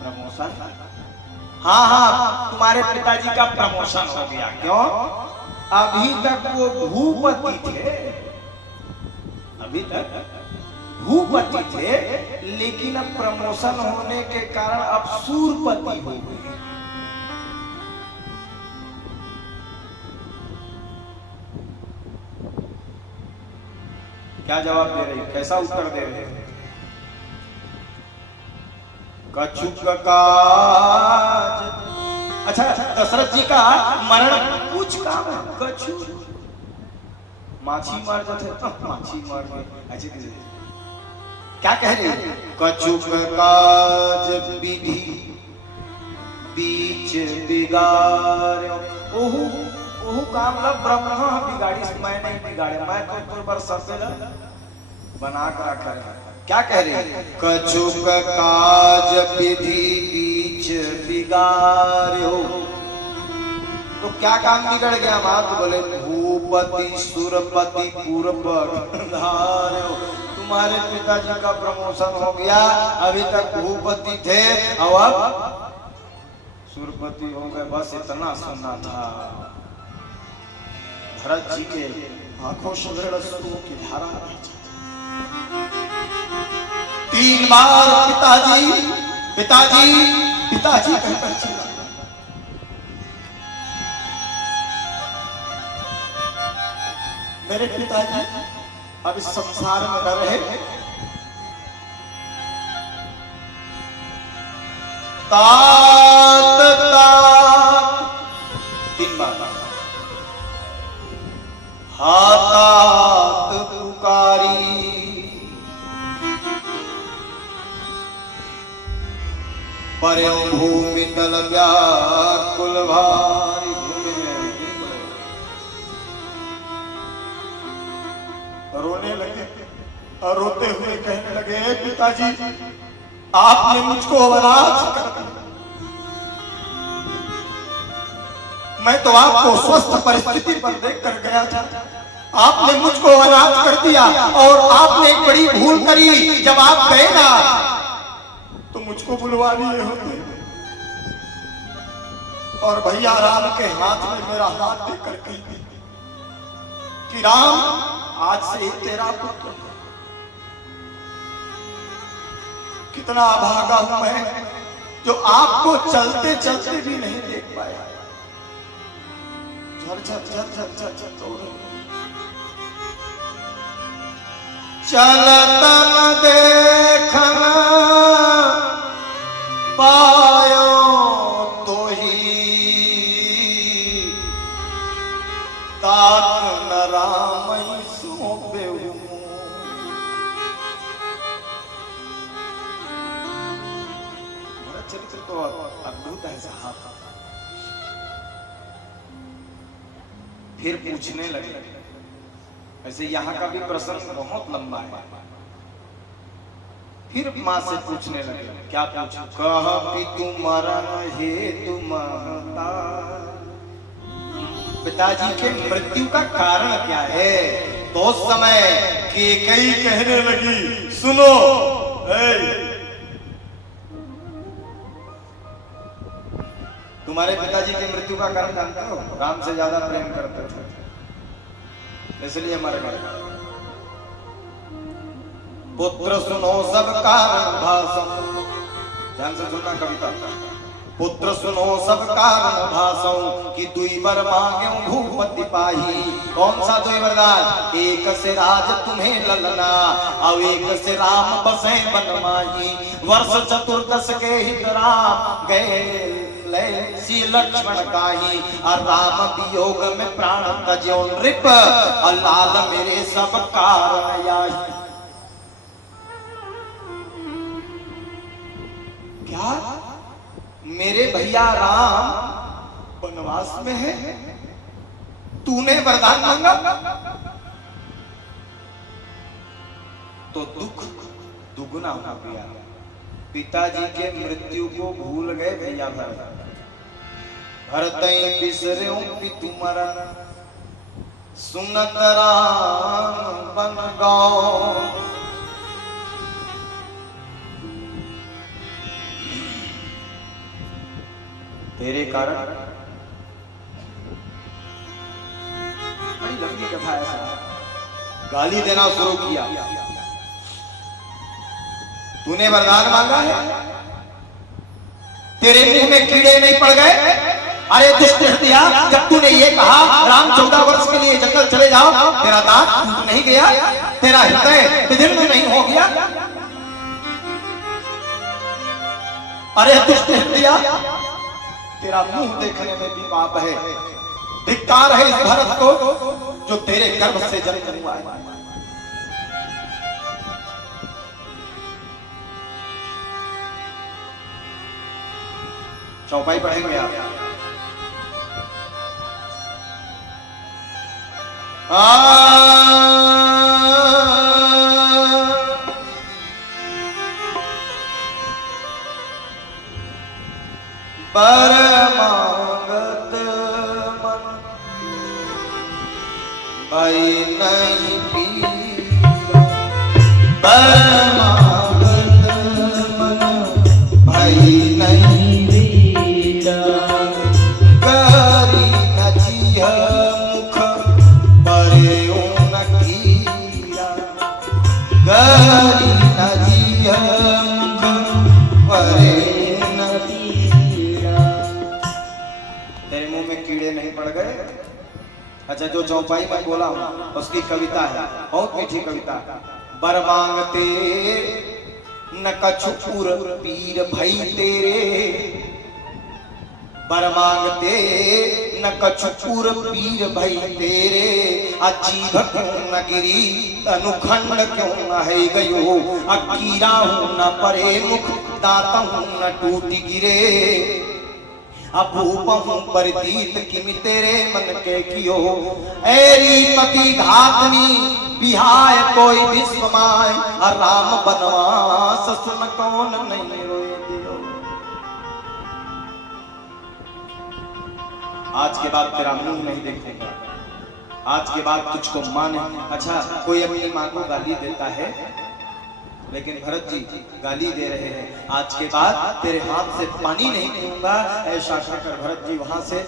प्रमोशन? हाँ हाँ, तुम्हारे पिताजी का प्रमोशन हो गया। क्यों? अभी तक वो भूपति थे, अभी तक भूपति थे, लेकिन अब प्रमोशन होने के कारण अब सूरपति हो गए। क्या जवाब दे रही? कैसा उत्तर दे रहे? कछुक काज। अच्छा दशरथ जी का मरण कुछ काम है। कछु माछी मार जाते, माछी मार गए। ऐसे क्या कह रहे हैं? कछुक काज विधि बीच बिगाड़ो। ओहु ओहु काम ला ब्रह्मा बिगाड़ी, मैं नहीं बिगाड़े, मैं तो तुर पर सफेद बना कर रखा है। क्या कह रहे हैं? कछुक काज विधि बीच बिगाड़ो। तो क्या काम बिगड़ गया मां? तो बोले भूपति सुरपति पूर्व धारो। तुम्हारे पिताजी का प्रमोशन हो गया, अभी तक भूपति थे और अब सुरपति हो गए। बस इतना सुनना था। भरत जी के आंखों से अश्रुओं की धारा बह जाती। 3 बार पिताजी पिताजी पिताजी कहकर चला। मेरे पिताजी अब इस संसार में न रहे। तात तात 3 बार हातात पुकारी। पर्यो भूमि तल व्याकुल भारी। रोने लगे और रोते हुए कहने लगे, पिताजी आपने मुझको अनाथ कर दिया। मैं तो आपको स्वस्थ परिस्थिति पर देख कर गया था, आपने मुझको अनाथ कर दिया और आपने एक बड़ी भूल करी। जब आप गए ना तो मुझको बुलवा लिए होते और भैया राम के हाथ में मेरा हाथ देकर कहते कि राम आज से ही तेरा पुत्र है। कितना अभागा हूं मैं जो आपको चलते चलते भी नहीं देख पाया। झर झर झर झर झर झर तोड़ चलत न देखना पायो तो ही तात न राम सौंपे चरित्र तो अद्भुत है साहब। फिर पूछने लगे। ऐसे यहाँ का भी प्रसंग बहुत लंबा है। फिर माँ से पूछने लगे। क्या पूछ? कह पितु मरण हेतु महता, पिताजी के मृत्यु का कारण क्या है? तो उस समय कई कहने लगी, सुनो तुम्हारे पिताजी की मृत्यु का कारण जानते हो? राम से ज्यादा प्रेम करते थे, इसलिए मर गए। पुत्र सुनो सब कारण भाषम, ध्यान से सुनना कविता। पुत्र सुनो सब कारण भाषम कि दुई वर मांगे भूपति पाही। कौन सा दुई वरदान? एक से राज तुम्हें ललना और एक से राम बसे बन माही। वर्ष चतुर्दश के हित राम गए सी लक्ष्मण काही, और राम वियोग में प्राण तज्यो नृप, और लाल मेरे सब कारण याही। क्या मेरे भैया राम वनवास में है, तूने वरदान मांगा? तो दुख दुगुना हो गया। पिताजी के मृत्यु को भूल गए भैया भरत। भरतई बिसर्यों पितु मरण, सुनत राम बन गौ। तेरे कारण, बड़ी लंबी कथा है साहब। गाली देना शुरू किया। तूने वरदान मांगा है, तेरे मुंह में कीड़े नहीं पड़ गए? अरे दुष्ट हृदया, जब तूने ये कहा राम 14 वर्ष के लिए जंगल चले जाओ, तेरा दांत टूट नहीं गया? तेरा हृदय विदीर्ण नहीं हो गया? अरे दुष्ट हृदया, तेरा मुंह देखने में भी पाप है। धिक्कार है इस भरत को जो तेरे गर्भ से जन्म हुआ है। चौपाई पढ़ेंगे आप। पर मांगत मन भाई नहीं पीरा, पर मांगत मन भाई नहीं पीरा। करी न जिह मुख परे न कीरा, करी न जिह मुख परे न कीरा। तेरे मुंह में कीड़े नहीं पड़ गए? अच्छा, जो चौपाई में बोला हूं उसकी कविता है, बहुत मीठी कविता। बर मांगते न कछुपुर पीर भई तेरे, बर मांगते न कछुपुर पीर भई तेरे। अजीभ क्यों न गिरी अनुखंड क्यों न है गयो, अकीरा हूं न परे मुख दांत हूं न टूटी गिरे। अभूपहूं परतीत किमि तेरे मन के कियो, ऐरी पति घातनी बिहाय कोई विश्वमाय। राम बनवास सुन कौन नहीं रोए दियो। आज के बाद तेरा मुंह नहीं देखेगा, आज के बाद तुझको मां नहीं। अच्छा, कोई अपनी मां को गाली देता है, लेकिन भरत जी गाली दे रहे हैं, आज के बाद तेरे हाथ से पानी नहीं पीऊंगा, ऐसा कहकर भरत जी वहां से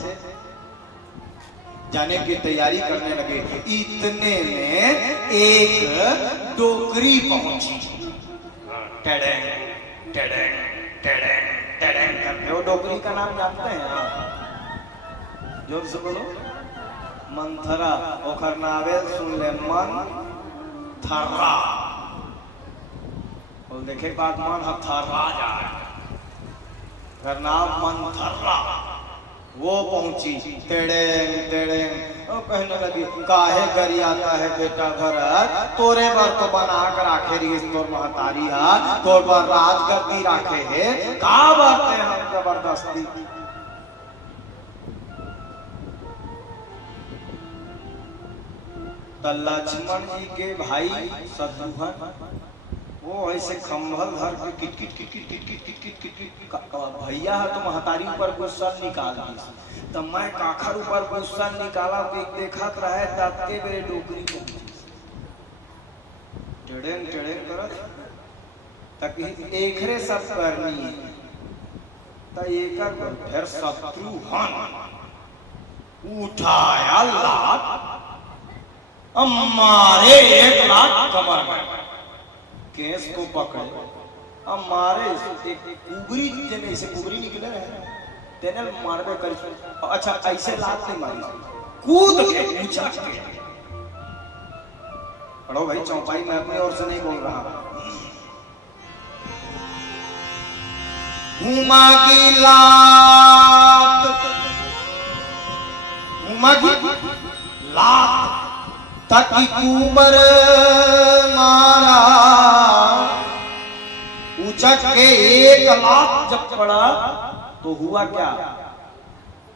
जाने की तैयारी करने लगे। इतने में एक डोकरी पहुंची। टेडेंग टेडेंग टेडेंग टेडेंग करते। वो डोकरी का नाम जानते हैं आप? जोर से बोलो। मंथरा। ओखर नावे सुन ले, मंथरा। और देखे बात मन हथरा जाए। घर नाम मंथरा। वो पहुंची। तेड़ेंग तेड़ेंग। वो कहने लगी काहे गरी आता है बेटा भरत, तोरे बार तो बना कर आखे रही तोर महतारी हा, तोर बार राजगद्दी राखे है, का बातें हम जबरदस्ती। तो लक्ष्मण जी के भाई शत्रुघ्न वो ऐसे खंभल धर के kit kit kit kit kit kit kit kit kit भैया है तो महतारी ऊपर गुस्सा निकाल दी। तो मैं काखर ऊपर गुस्सा निकाला तो देखत रहे तत्के मेरे डोकरी पहुंची। टेढ़ेन टेढ़ेन करत तक एकरे सब करनी है। तो एकर फिर शत्रुघ्न उठाया लात, हमारे एक लात कमर में, केस को पकड़े, हमारे कुबरी जने से कुबरी निकले रहे तेनल मारबे कर। अच्छा ऐसे लात नहीं मारी, कूद के ऊंचा के। पढ़ो भाई चौपाई में अपनी ओर से नहीं बोल रहा। घुमा की लात, घुमा की लात ताकि कुबर मारा। उचक के एक लात जब पड़ा तो हुआ क्या,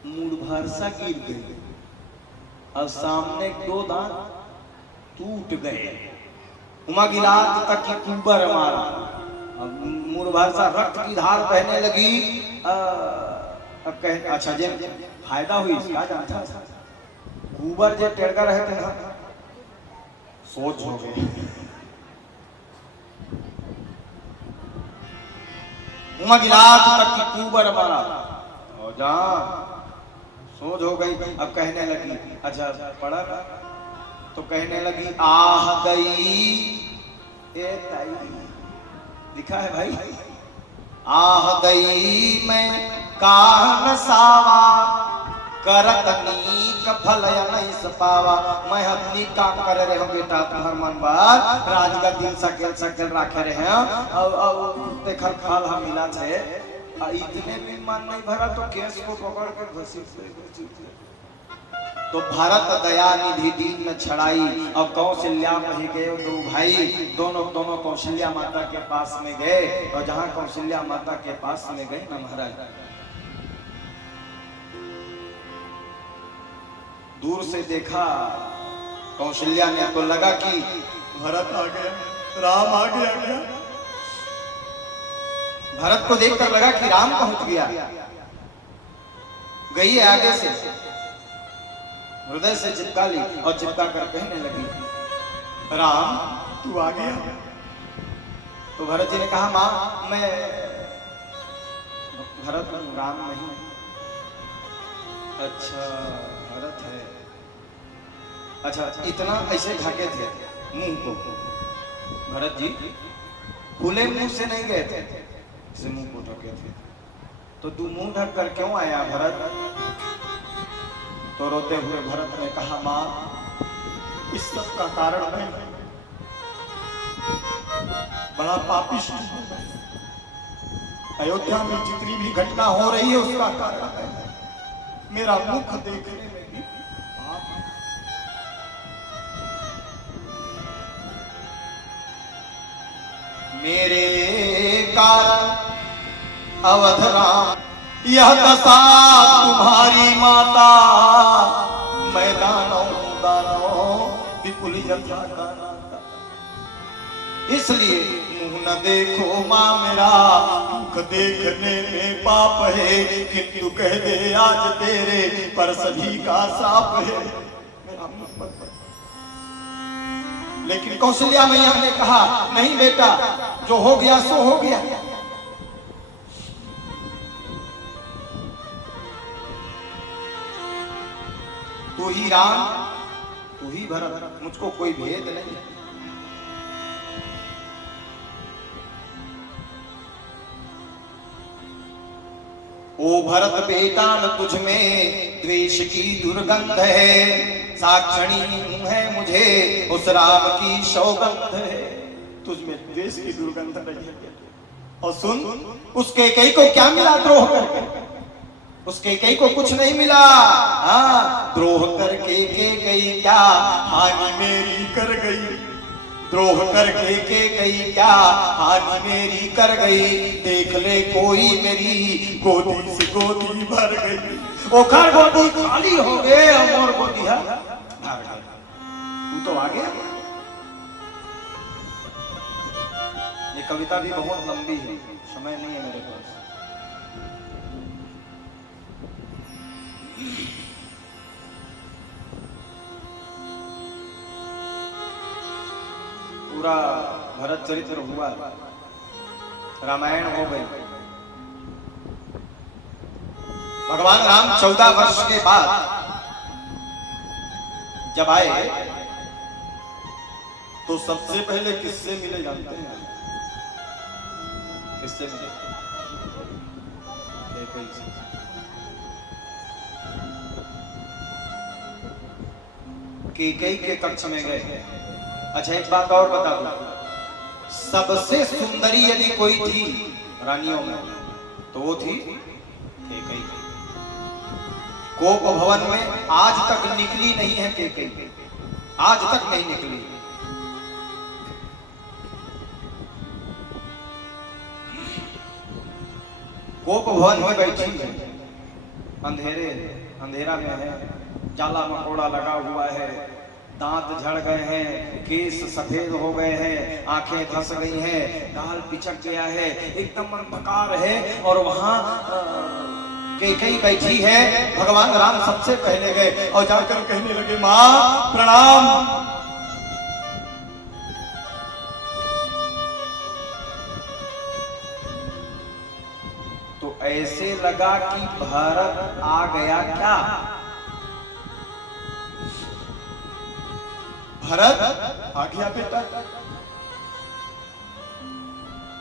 मूड भरसा गिर गई और सामने दो दांत टूट गए। उमा की लात तक की कुबर मारा, मूड भरसा रक्त की धार बहने लगी। अब कह अच्छा जे फायदा हुई इसका जानता कुबर जे टेढ़कर रहे थे ना, सोच हो गई। उमा की लात तक की कुबर मारा और जा सोच हो गई। अब कहने लगी अच्छा पढ़ा ना, तो कहने लगी आह गई ए ताई। लिखा है भाई, आह गई मैं कान सावा करत नीक फल नहीं सपावा। मैं अपनी काम करे रहे हो बेटा, तुम्हार मन बात राजगद्दी सकेल सकेल राखे रहे और देखल खाल हम मिला थे। इतने भी मन नहीं भरा तो केस को पकड़ कर घसीट। तो भारत दया निधि दीन में छड़ाई और कौशल्या में गए दो भाई, दोनों कौशल्या माता के पास में गए। और जहाँ कौशल्या माता के पास में गए ना महाराज, दूर से देखा कौशल्या ने तो लगा कि भरत आ गया, राम आ गया क्या? भरत को देखकर लगा कि राम पहुंच गया। गई है आगे से, हृदय से चिपका ली और चिपका कर कहने लगी राम तू आ गया? तो भरत जी ने कहा मां मैं भरत हूं, राम नहीं। अच्छा भरत है। अच्छा इतना ऐसे ढके थे मुंह को, भरत जी खुले मुंह से नहीं गए थे, से मुंह को ढके थे। तो तू मुंह ढक कर क्यों आया भरत? तो रोते हुए भरत ने कहा मां इस सब का कारण मैं बड़ा पापिष्ट हूं। अयोध्या में जितनी भी घटना हो रही है उसका कारण है मेरा मुख देखने में भी पाप है। मेरे कारण अवध राम यह दशा तुम्हारी माता। मैं दानों विपुल यथा का नाता, इसलिए मुंह न देखो मां मेरा, मुख देखने में पाप है, किंतु कह दे आज तेरे पर सभी का साप है। मेरा मुख मत। लेकिन कौशल्या मैया ने कहा नहीं बेटा, जो हो गया सो हो गया। तू ही राम, तू ही भरत, मुझको कोई भेद नहीं। ओ भरत बेटा न तुझ में द्वेष की दुर्गंध है, साक्षणी है मुझे उस राम की सौगंध है। तुझ में द्वेष की दुर्गंध नहीं है। और सुन, उसके कई को क्या मिला द्रोह करके, उसके कई को कुछ नहीं मिला। हाँ, द्रोह करके के गई क्या, हानि मेरी कर गई। द्रोह करके के गई क्या, हानि मेरी कर गई। देख ले कोई मेरी गोदी से गोदी भर गई। ओखर गोदी खाली हो गए, और गोदी है भर गई। तू तो आ गया। ये कविता भी बहुत लंबी है, समय नहीं है मेरे पास। पूरा भरत चरित्र हुआ, रामायण हो गई। भगवान राम 14 वर्ष के बाद जब आए तो सबसे पहले किससे मिले जानते हैं? किससे मिले? कैकेयी से। कैकेयी के कक्ष में गए। अच्छा, एक बात और बता दूं, सबसे सुंदरी यदि कोई थी रानियों में तो वो थी कैकेयी। कोप भवन में आज तक निकली नहीं है कैकेयी, आज तक नहीं निकली। कोप भवन में बैठी है, अंधेरा में है, जाला मकोड़ा लगा हुआ है, दांत झड़ गए हैं, केस सफेद हो गए हैं, आंखें धंस गई हैं, गाल पिचक गया है, एकदम अंधकार है। और वहां कैकेयी बैठी है। भगवान राम सबसे पहले गए और जाकर कहने लगे, मां प्रणाम। तो ऐसे लगा कि भारत आ गया क्या। भरत आ गया बेटा।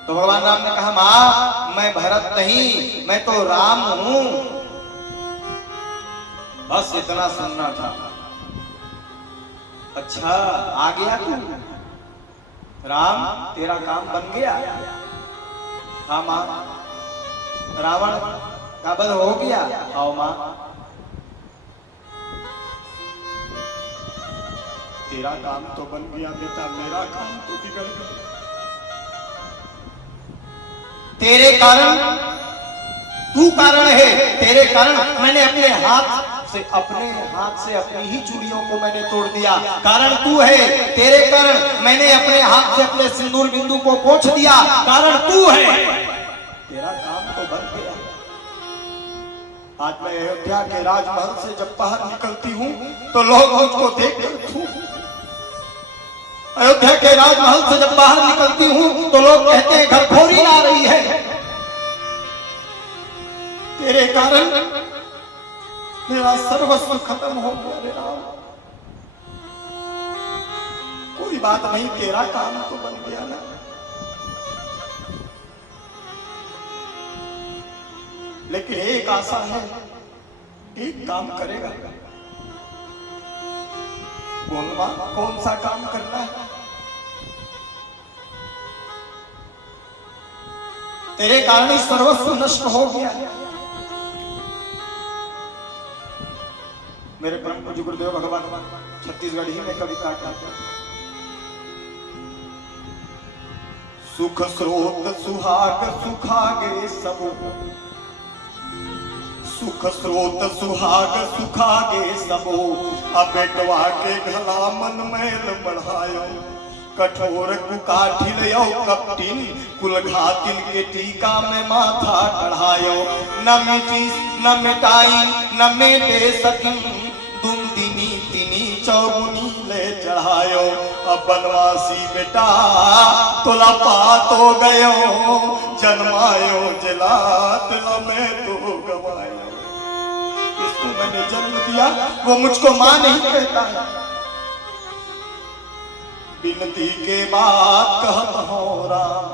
तो भगवान राम ने कहा, मां मैं भरत नहीं, मैं तो राम हूं। बस इतना सुनना था। अच्छा, आ गया तू राम, तेरा काम बन गया। हाँ मां, रावण का वध हो गया। आओ मां, तेरा काम तो बन गया बेटा, मेरा काम तो बिगड़ गया। तेरे कारण, तू कारण है, तेरे कारण मैंने अपने हाथ से अपनी ही चूड़ियों को मैंने तोड़ दिया। कारण तू है, तेरे कारण मैंने अपने हाथ से अपने सिंदूर बिंदु को पोंछ दिया। कारण तू है, तेरा काम तो बन गया। आज मैं अयोध्या के राजमहल से जब बाहर निकलती हूँ तो लोग मुझको देखकर थूक। अयोध्या के राजमहल से जब बाहर निकलती हूँ तो लोग कहते हैं घरखोरी आ रही है। तेरे कारण मेरा सर्वस्व खत्म हो गया रे राम। कोई बात नहीं, तेरा काम तो बन गया ना। लेकिन एक आशा है, एक काम करेगा। कौन सा काम करना है? तेरे कारण सर्वस्व नष्ट हो गया। मेरे परम पूज्य गुरुदेव भगवान छत्तीसगढ़ी में कविता गाते। सुख स्रोत सुहाग सुखागे सब, सुख स्रोत सुहाग सुखागे सबो। अब बेटवा के घला मन मैल बढ़ायो, कठोर कुकाठिल यो कपटिन, कुल घातिन के टीका में माथा चढ़ायो। न मिटी न मिटाई न मेटे सकिन, तुम दिनी तिनी चौगुनी ले चढ़ायो। अब बनवासी बेटा तुला पात हो गयो, जन्मायो जिला तिला में तो गवायो। इसको मैंने जन्म दिया वो मुझको मां नहीं कहता है। बिनती के बाद कहत हो राम,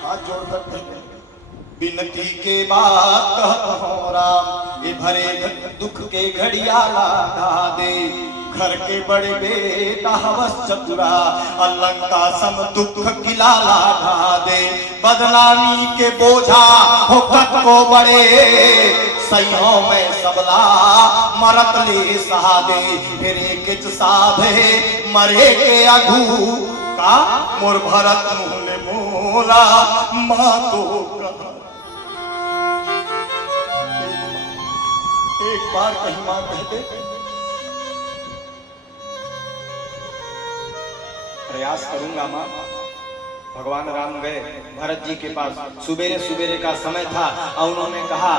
हाथ जोड़कर कहते हैं, बिनती के बाद कहत हो राम, ये भरे दुख के घड़िया लागा दे, घर के बड़े बेटा हवस चतुरा, अलंका सम दुख किला लागा दे, बदनामी के बोझा होकत को बड़े, सैयों में सबला मरत ले सहा दे, फिर एक साधे मरे के अघू का, मोर भरत मुँह ने मोला माँ तो कहा। एक बार कहीं मां कह दे, प्रयास करूंगा मां। भगवान राम गए भरत जी के पास, सुबेरे सुबेरे का समय था और उन्होंने कहा,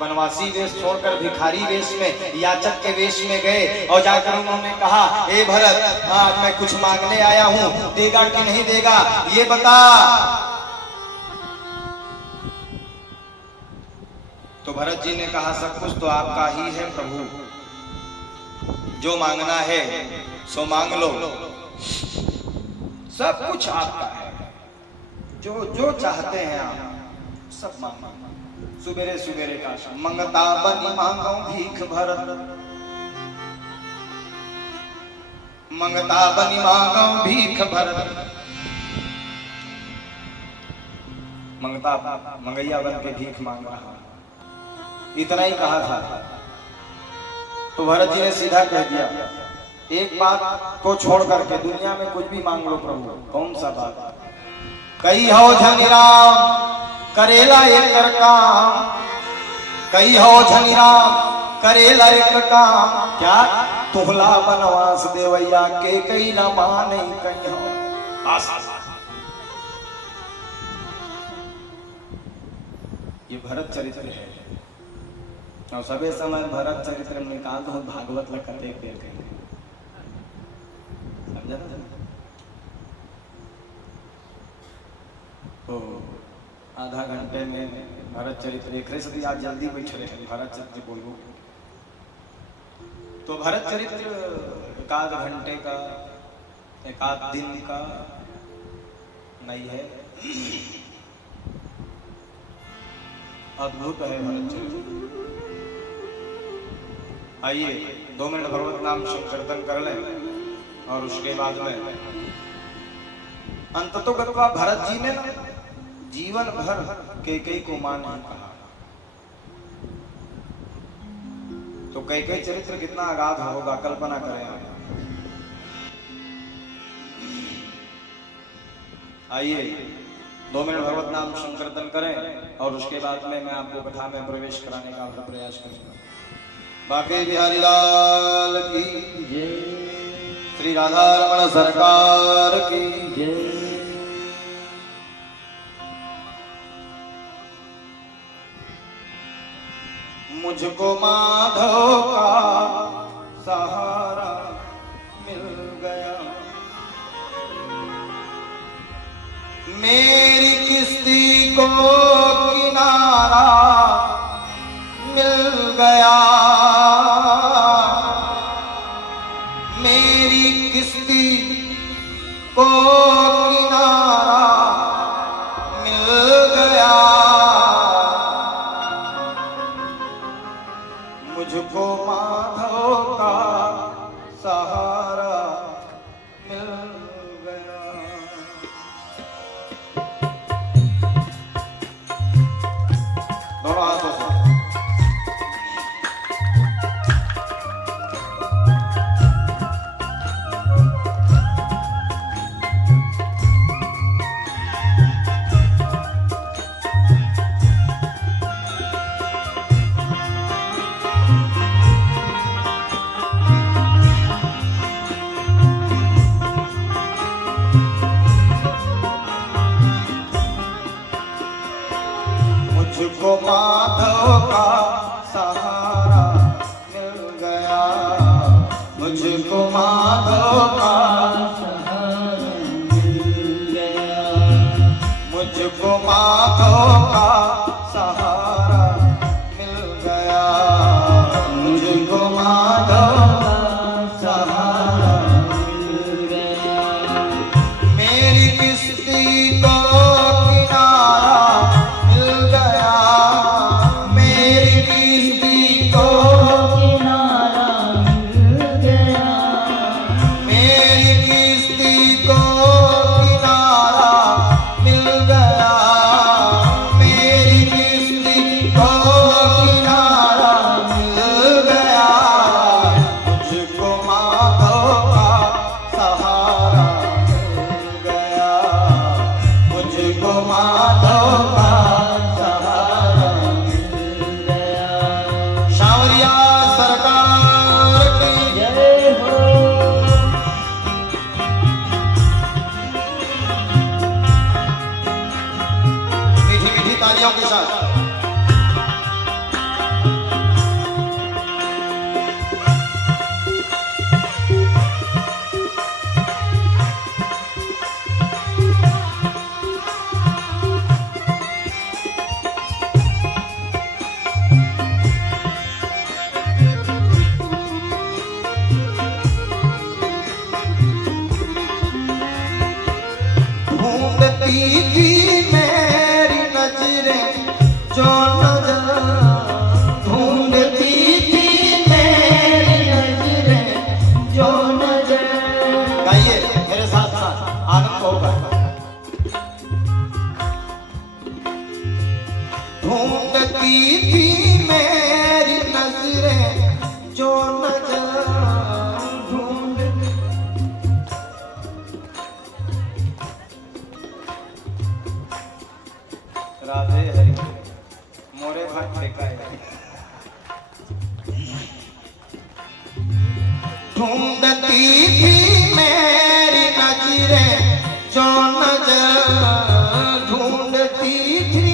वनवासी वेश छोड़कर भिखारी वेश में, याचक के वेश में गए और जाकर उन्होंने कहा, ए भरत, आज मैं कुछ मांगने आया हूं, देगा कि नहीं देगा ये बता। तो भरत जी ने कहा, सब कुछ तो आपका ही है प्रभु, जो मांगना है सो मांग लो, सब कुछ आपका है, जो जो चाहते हैं आप सब मांगो। सुबेरे सुबेरे का मंगता बनी मांगो भीख भरत, मंगता बनी मांगो भीख भरत, मंगता मंगैया बन के भीख मांग रहा, इतना ही कहा था। तो भरत जी ने सीधा कह दिया, एक बात को छोड़ करके दुनिया में कुछ भी मांग लो प्रभु। कौन सा बात? कई हो झनि राम करेला एक काम, कई हो झनि राम करेला एक काम, क्या तुहला बनवास देवैया के कई न माने कहीं हो। ये भरत चरित्र है और सबे समय भरत चरित्र में निकाल दो भागवत लगते देर कहीं, समझा ना? तो आधा घंटे में भरत चरित्र देख रहे सभी, आज जल्दी बैठ रहे हैं, भरत चरित्र बोलो। तो भरत चरित्र एक आध घंटे का, एक आध दिन का नहीं है, अद्भुत है भरत चरित्र। आइए 2 मिनट भगवत नाम संकीर्तन कर लें और उसके बाद में अंततोगत्वा भरत जी ने जीवन भर कैकेयी को मां नहीं कहा। तो कैकेयी चरित्र कितना अगाध होगा, कल्पना करें आप। आइए 2 मिनट भगवत नाम संकीर्तन करें और उसके बाद में मैं आपको कथा में प्रवेश कराने का प्रयास करूंगा। बाके बिहारी लाल की जय, श्री राधा रमण सरकार की जय। मुझको माधव का सहारा मिल गया, मेरी किस्ती को किनारा मिल गया, मेरी किस्ती को किनारा मिल गया, मुझको माधव का सहारा मिल गया। दोनों हाथों से मुझको माधव का सहारा मिल गया, मुझको माधव का सहारा मिल गया, मुझको माधव का सहारा मिल गया। तालियों के साथ। राधे हरि मोरे भाग टेका ढूंढती थी मेरी नजरें जो नजर ढूंढती थी।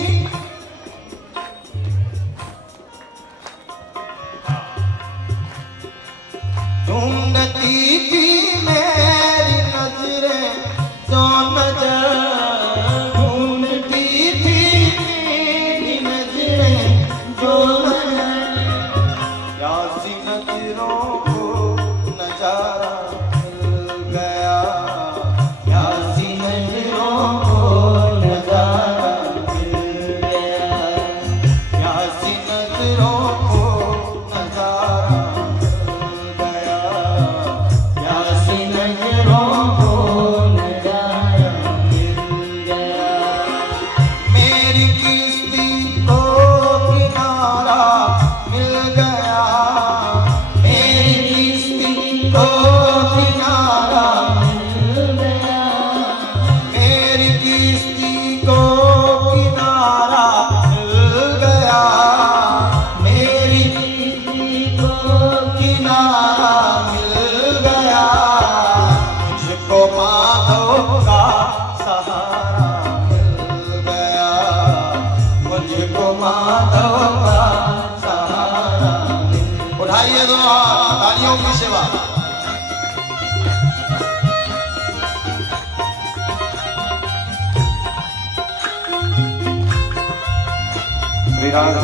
ढूंढती थी मेरी नजरें जो नजर ढूंढती थी मेरी नजरें जो नजर। यासी नजरों को नजारा मिल गया। यासी नजरों को नजारा मिल गया। यासी नजरों को नजारा मिल गया। यासी नजरों को नजारा मिल गया। मेरी किस्ती को किनारा मिल गया। मेरी किस्ती को किनारा मिल गया। मेरी किस्ती को किनारा मिल गया। मेरी किस्ती को किनारा मिल गया। मुझको माधव का सहारा मिल गया। मुझको माधव का सहारा मिल। उठाइए दो हाथ, तालियों की सेवा। विराज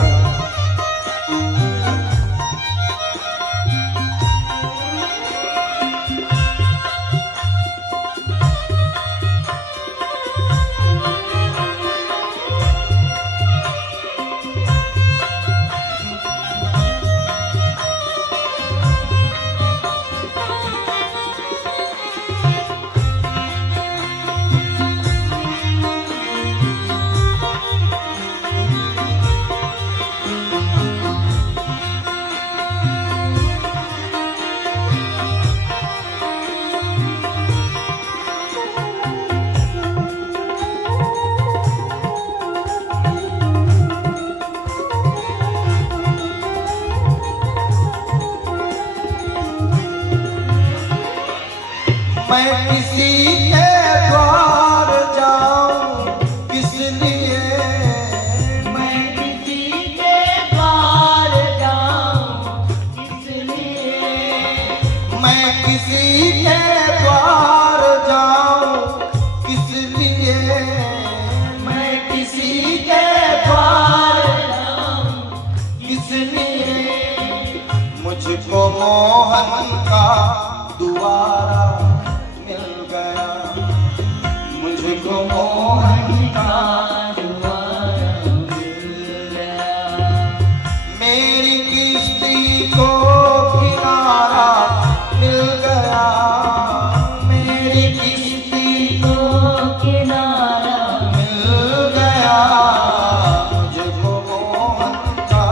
मैं किसी के द्वार जाऊं किस लिए। मैं किसी के द्वार जाऊं किस लिए। मैं किसी के द्वार जाऊं किस लिए। मैं किसी के द्वार जाऊं किस लिए। मुझको मोहन का दुआरा मिल गया। मुझको मोहन का दुआरा मिल गया। मेरी किस्ती को किनारा मिल गया। मेरी किस्ती को किनारा मिल गया। मुझको मोहन का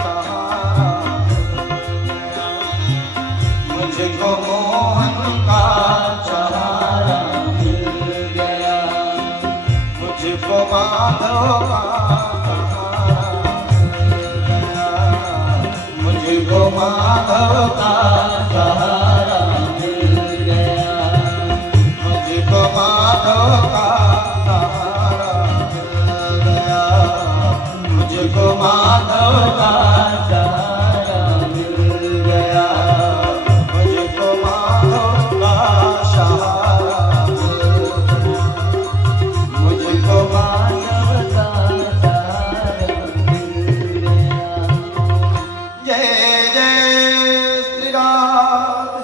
सहारा मिल गया। मुझको मोहन का सहारा मिल गया। मुझको माधव का सहारा मिल गया। मुझको माधव का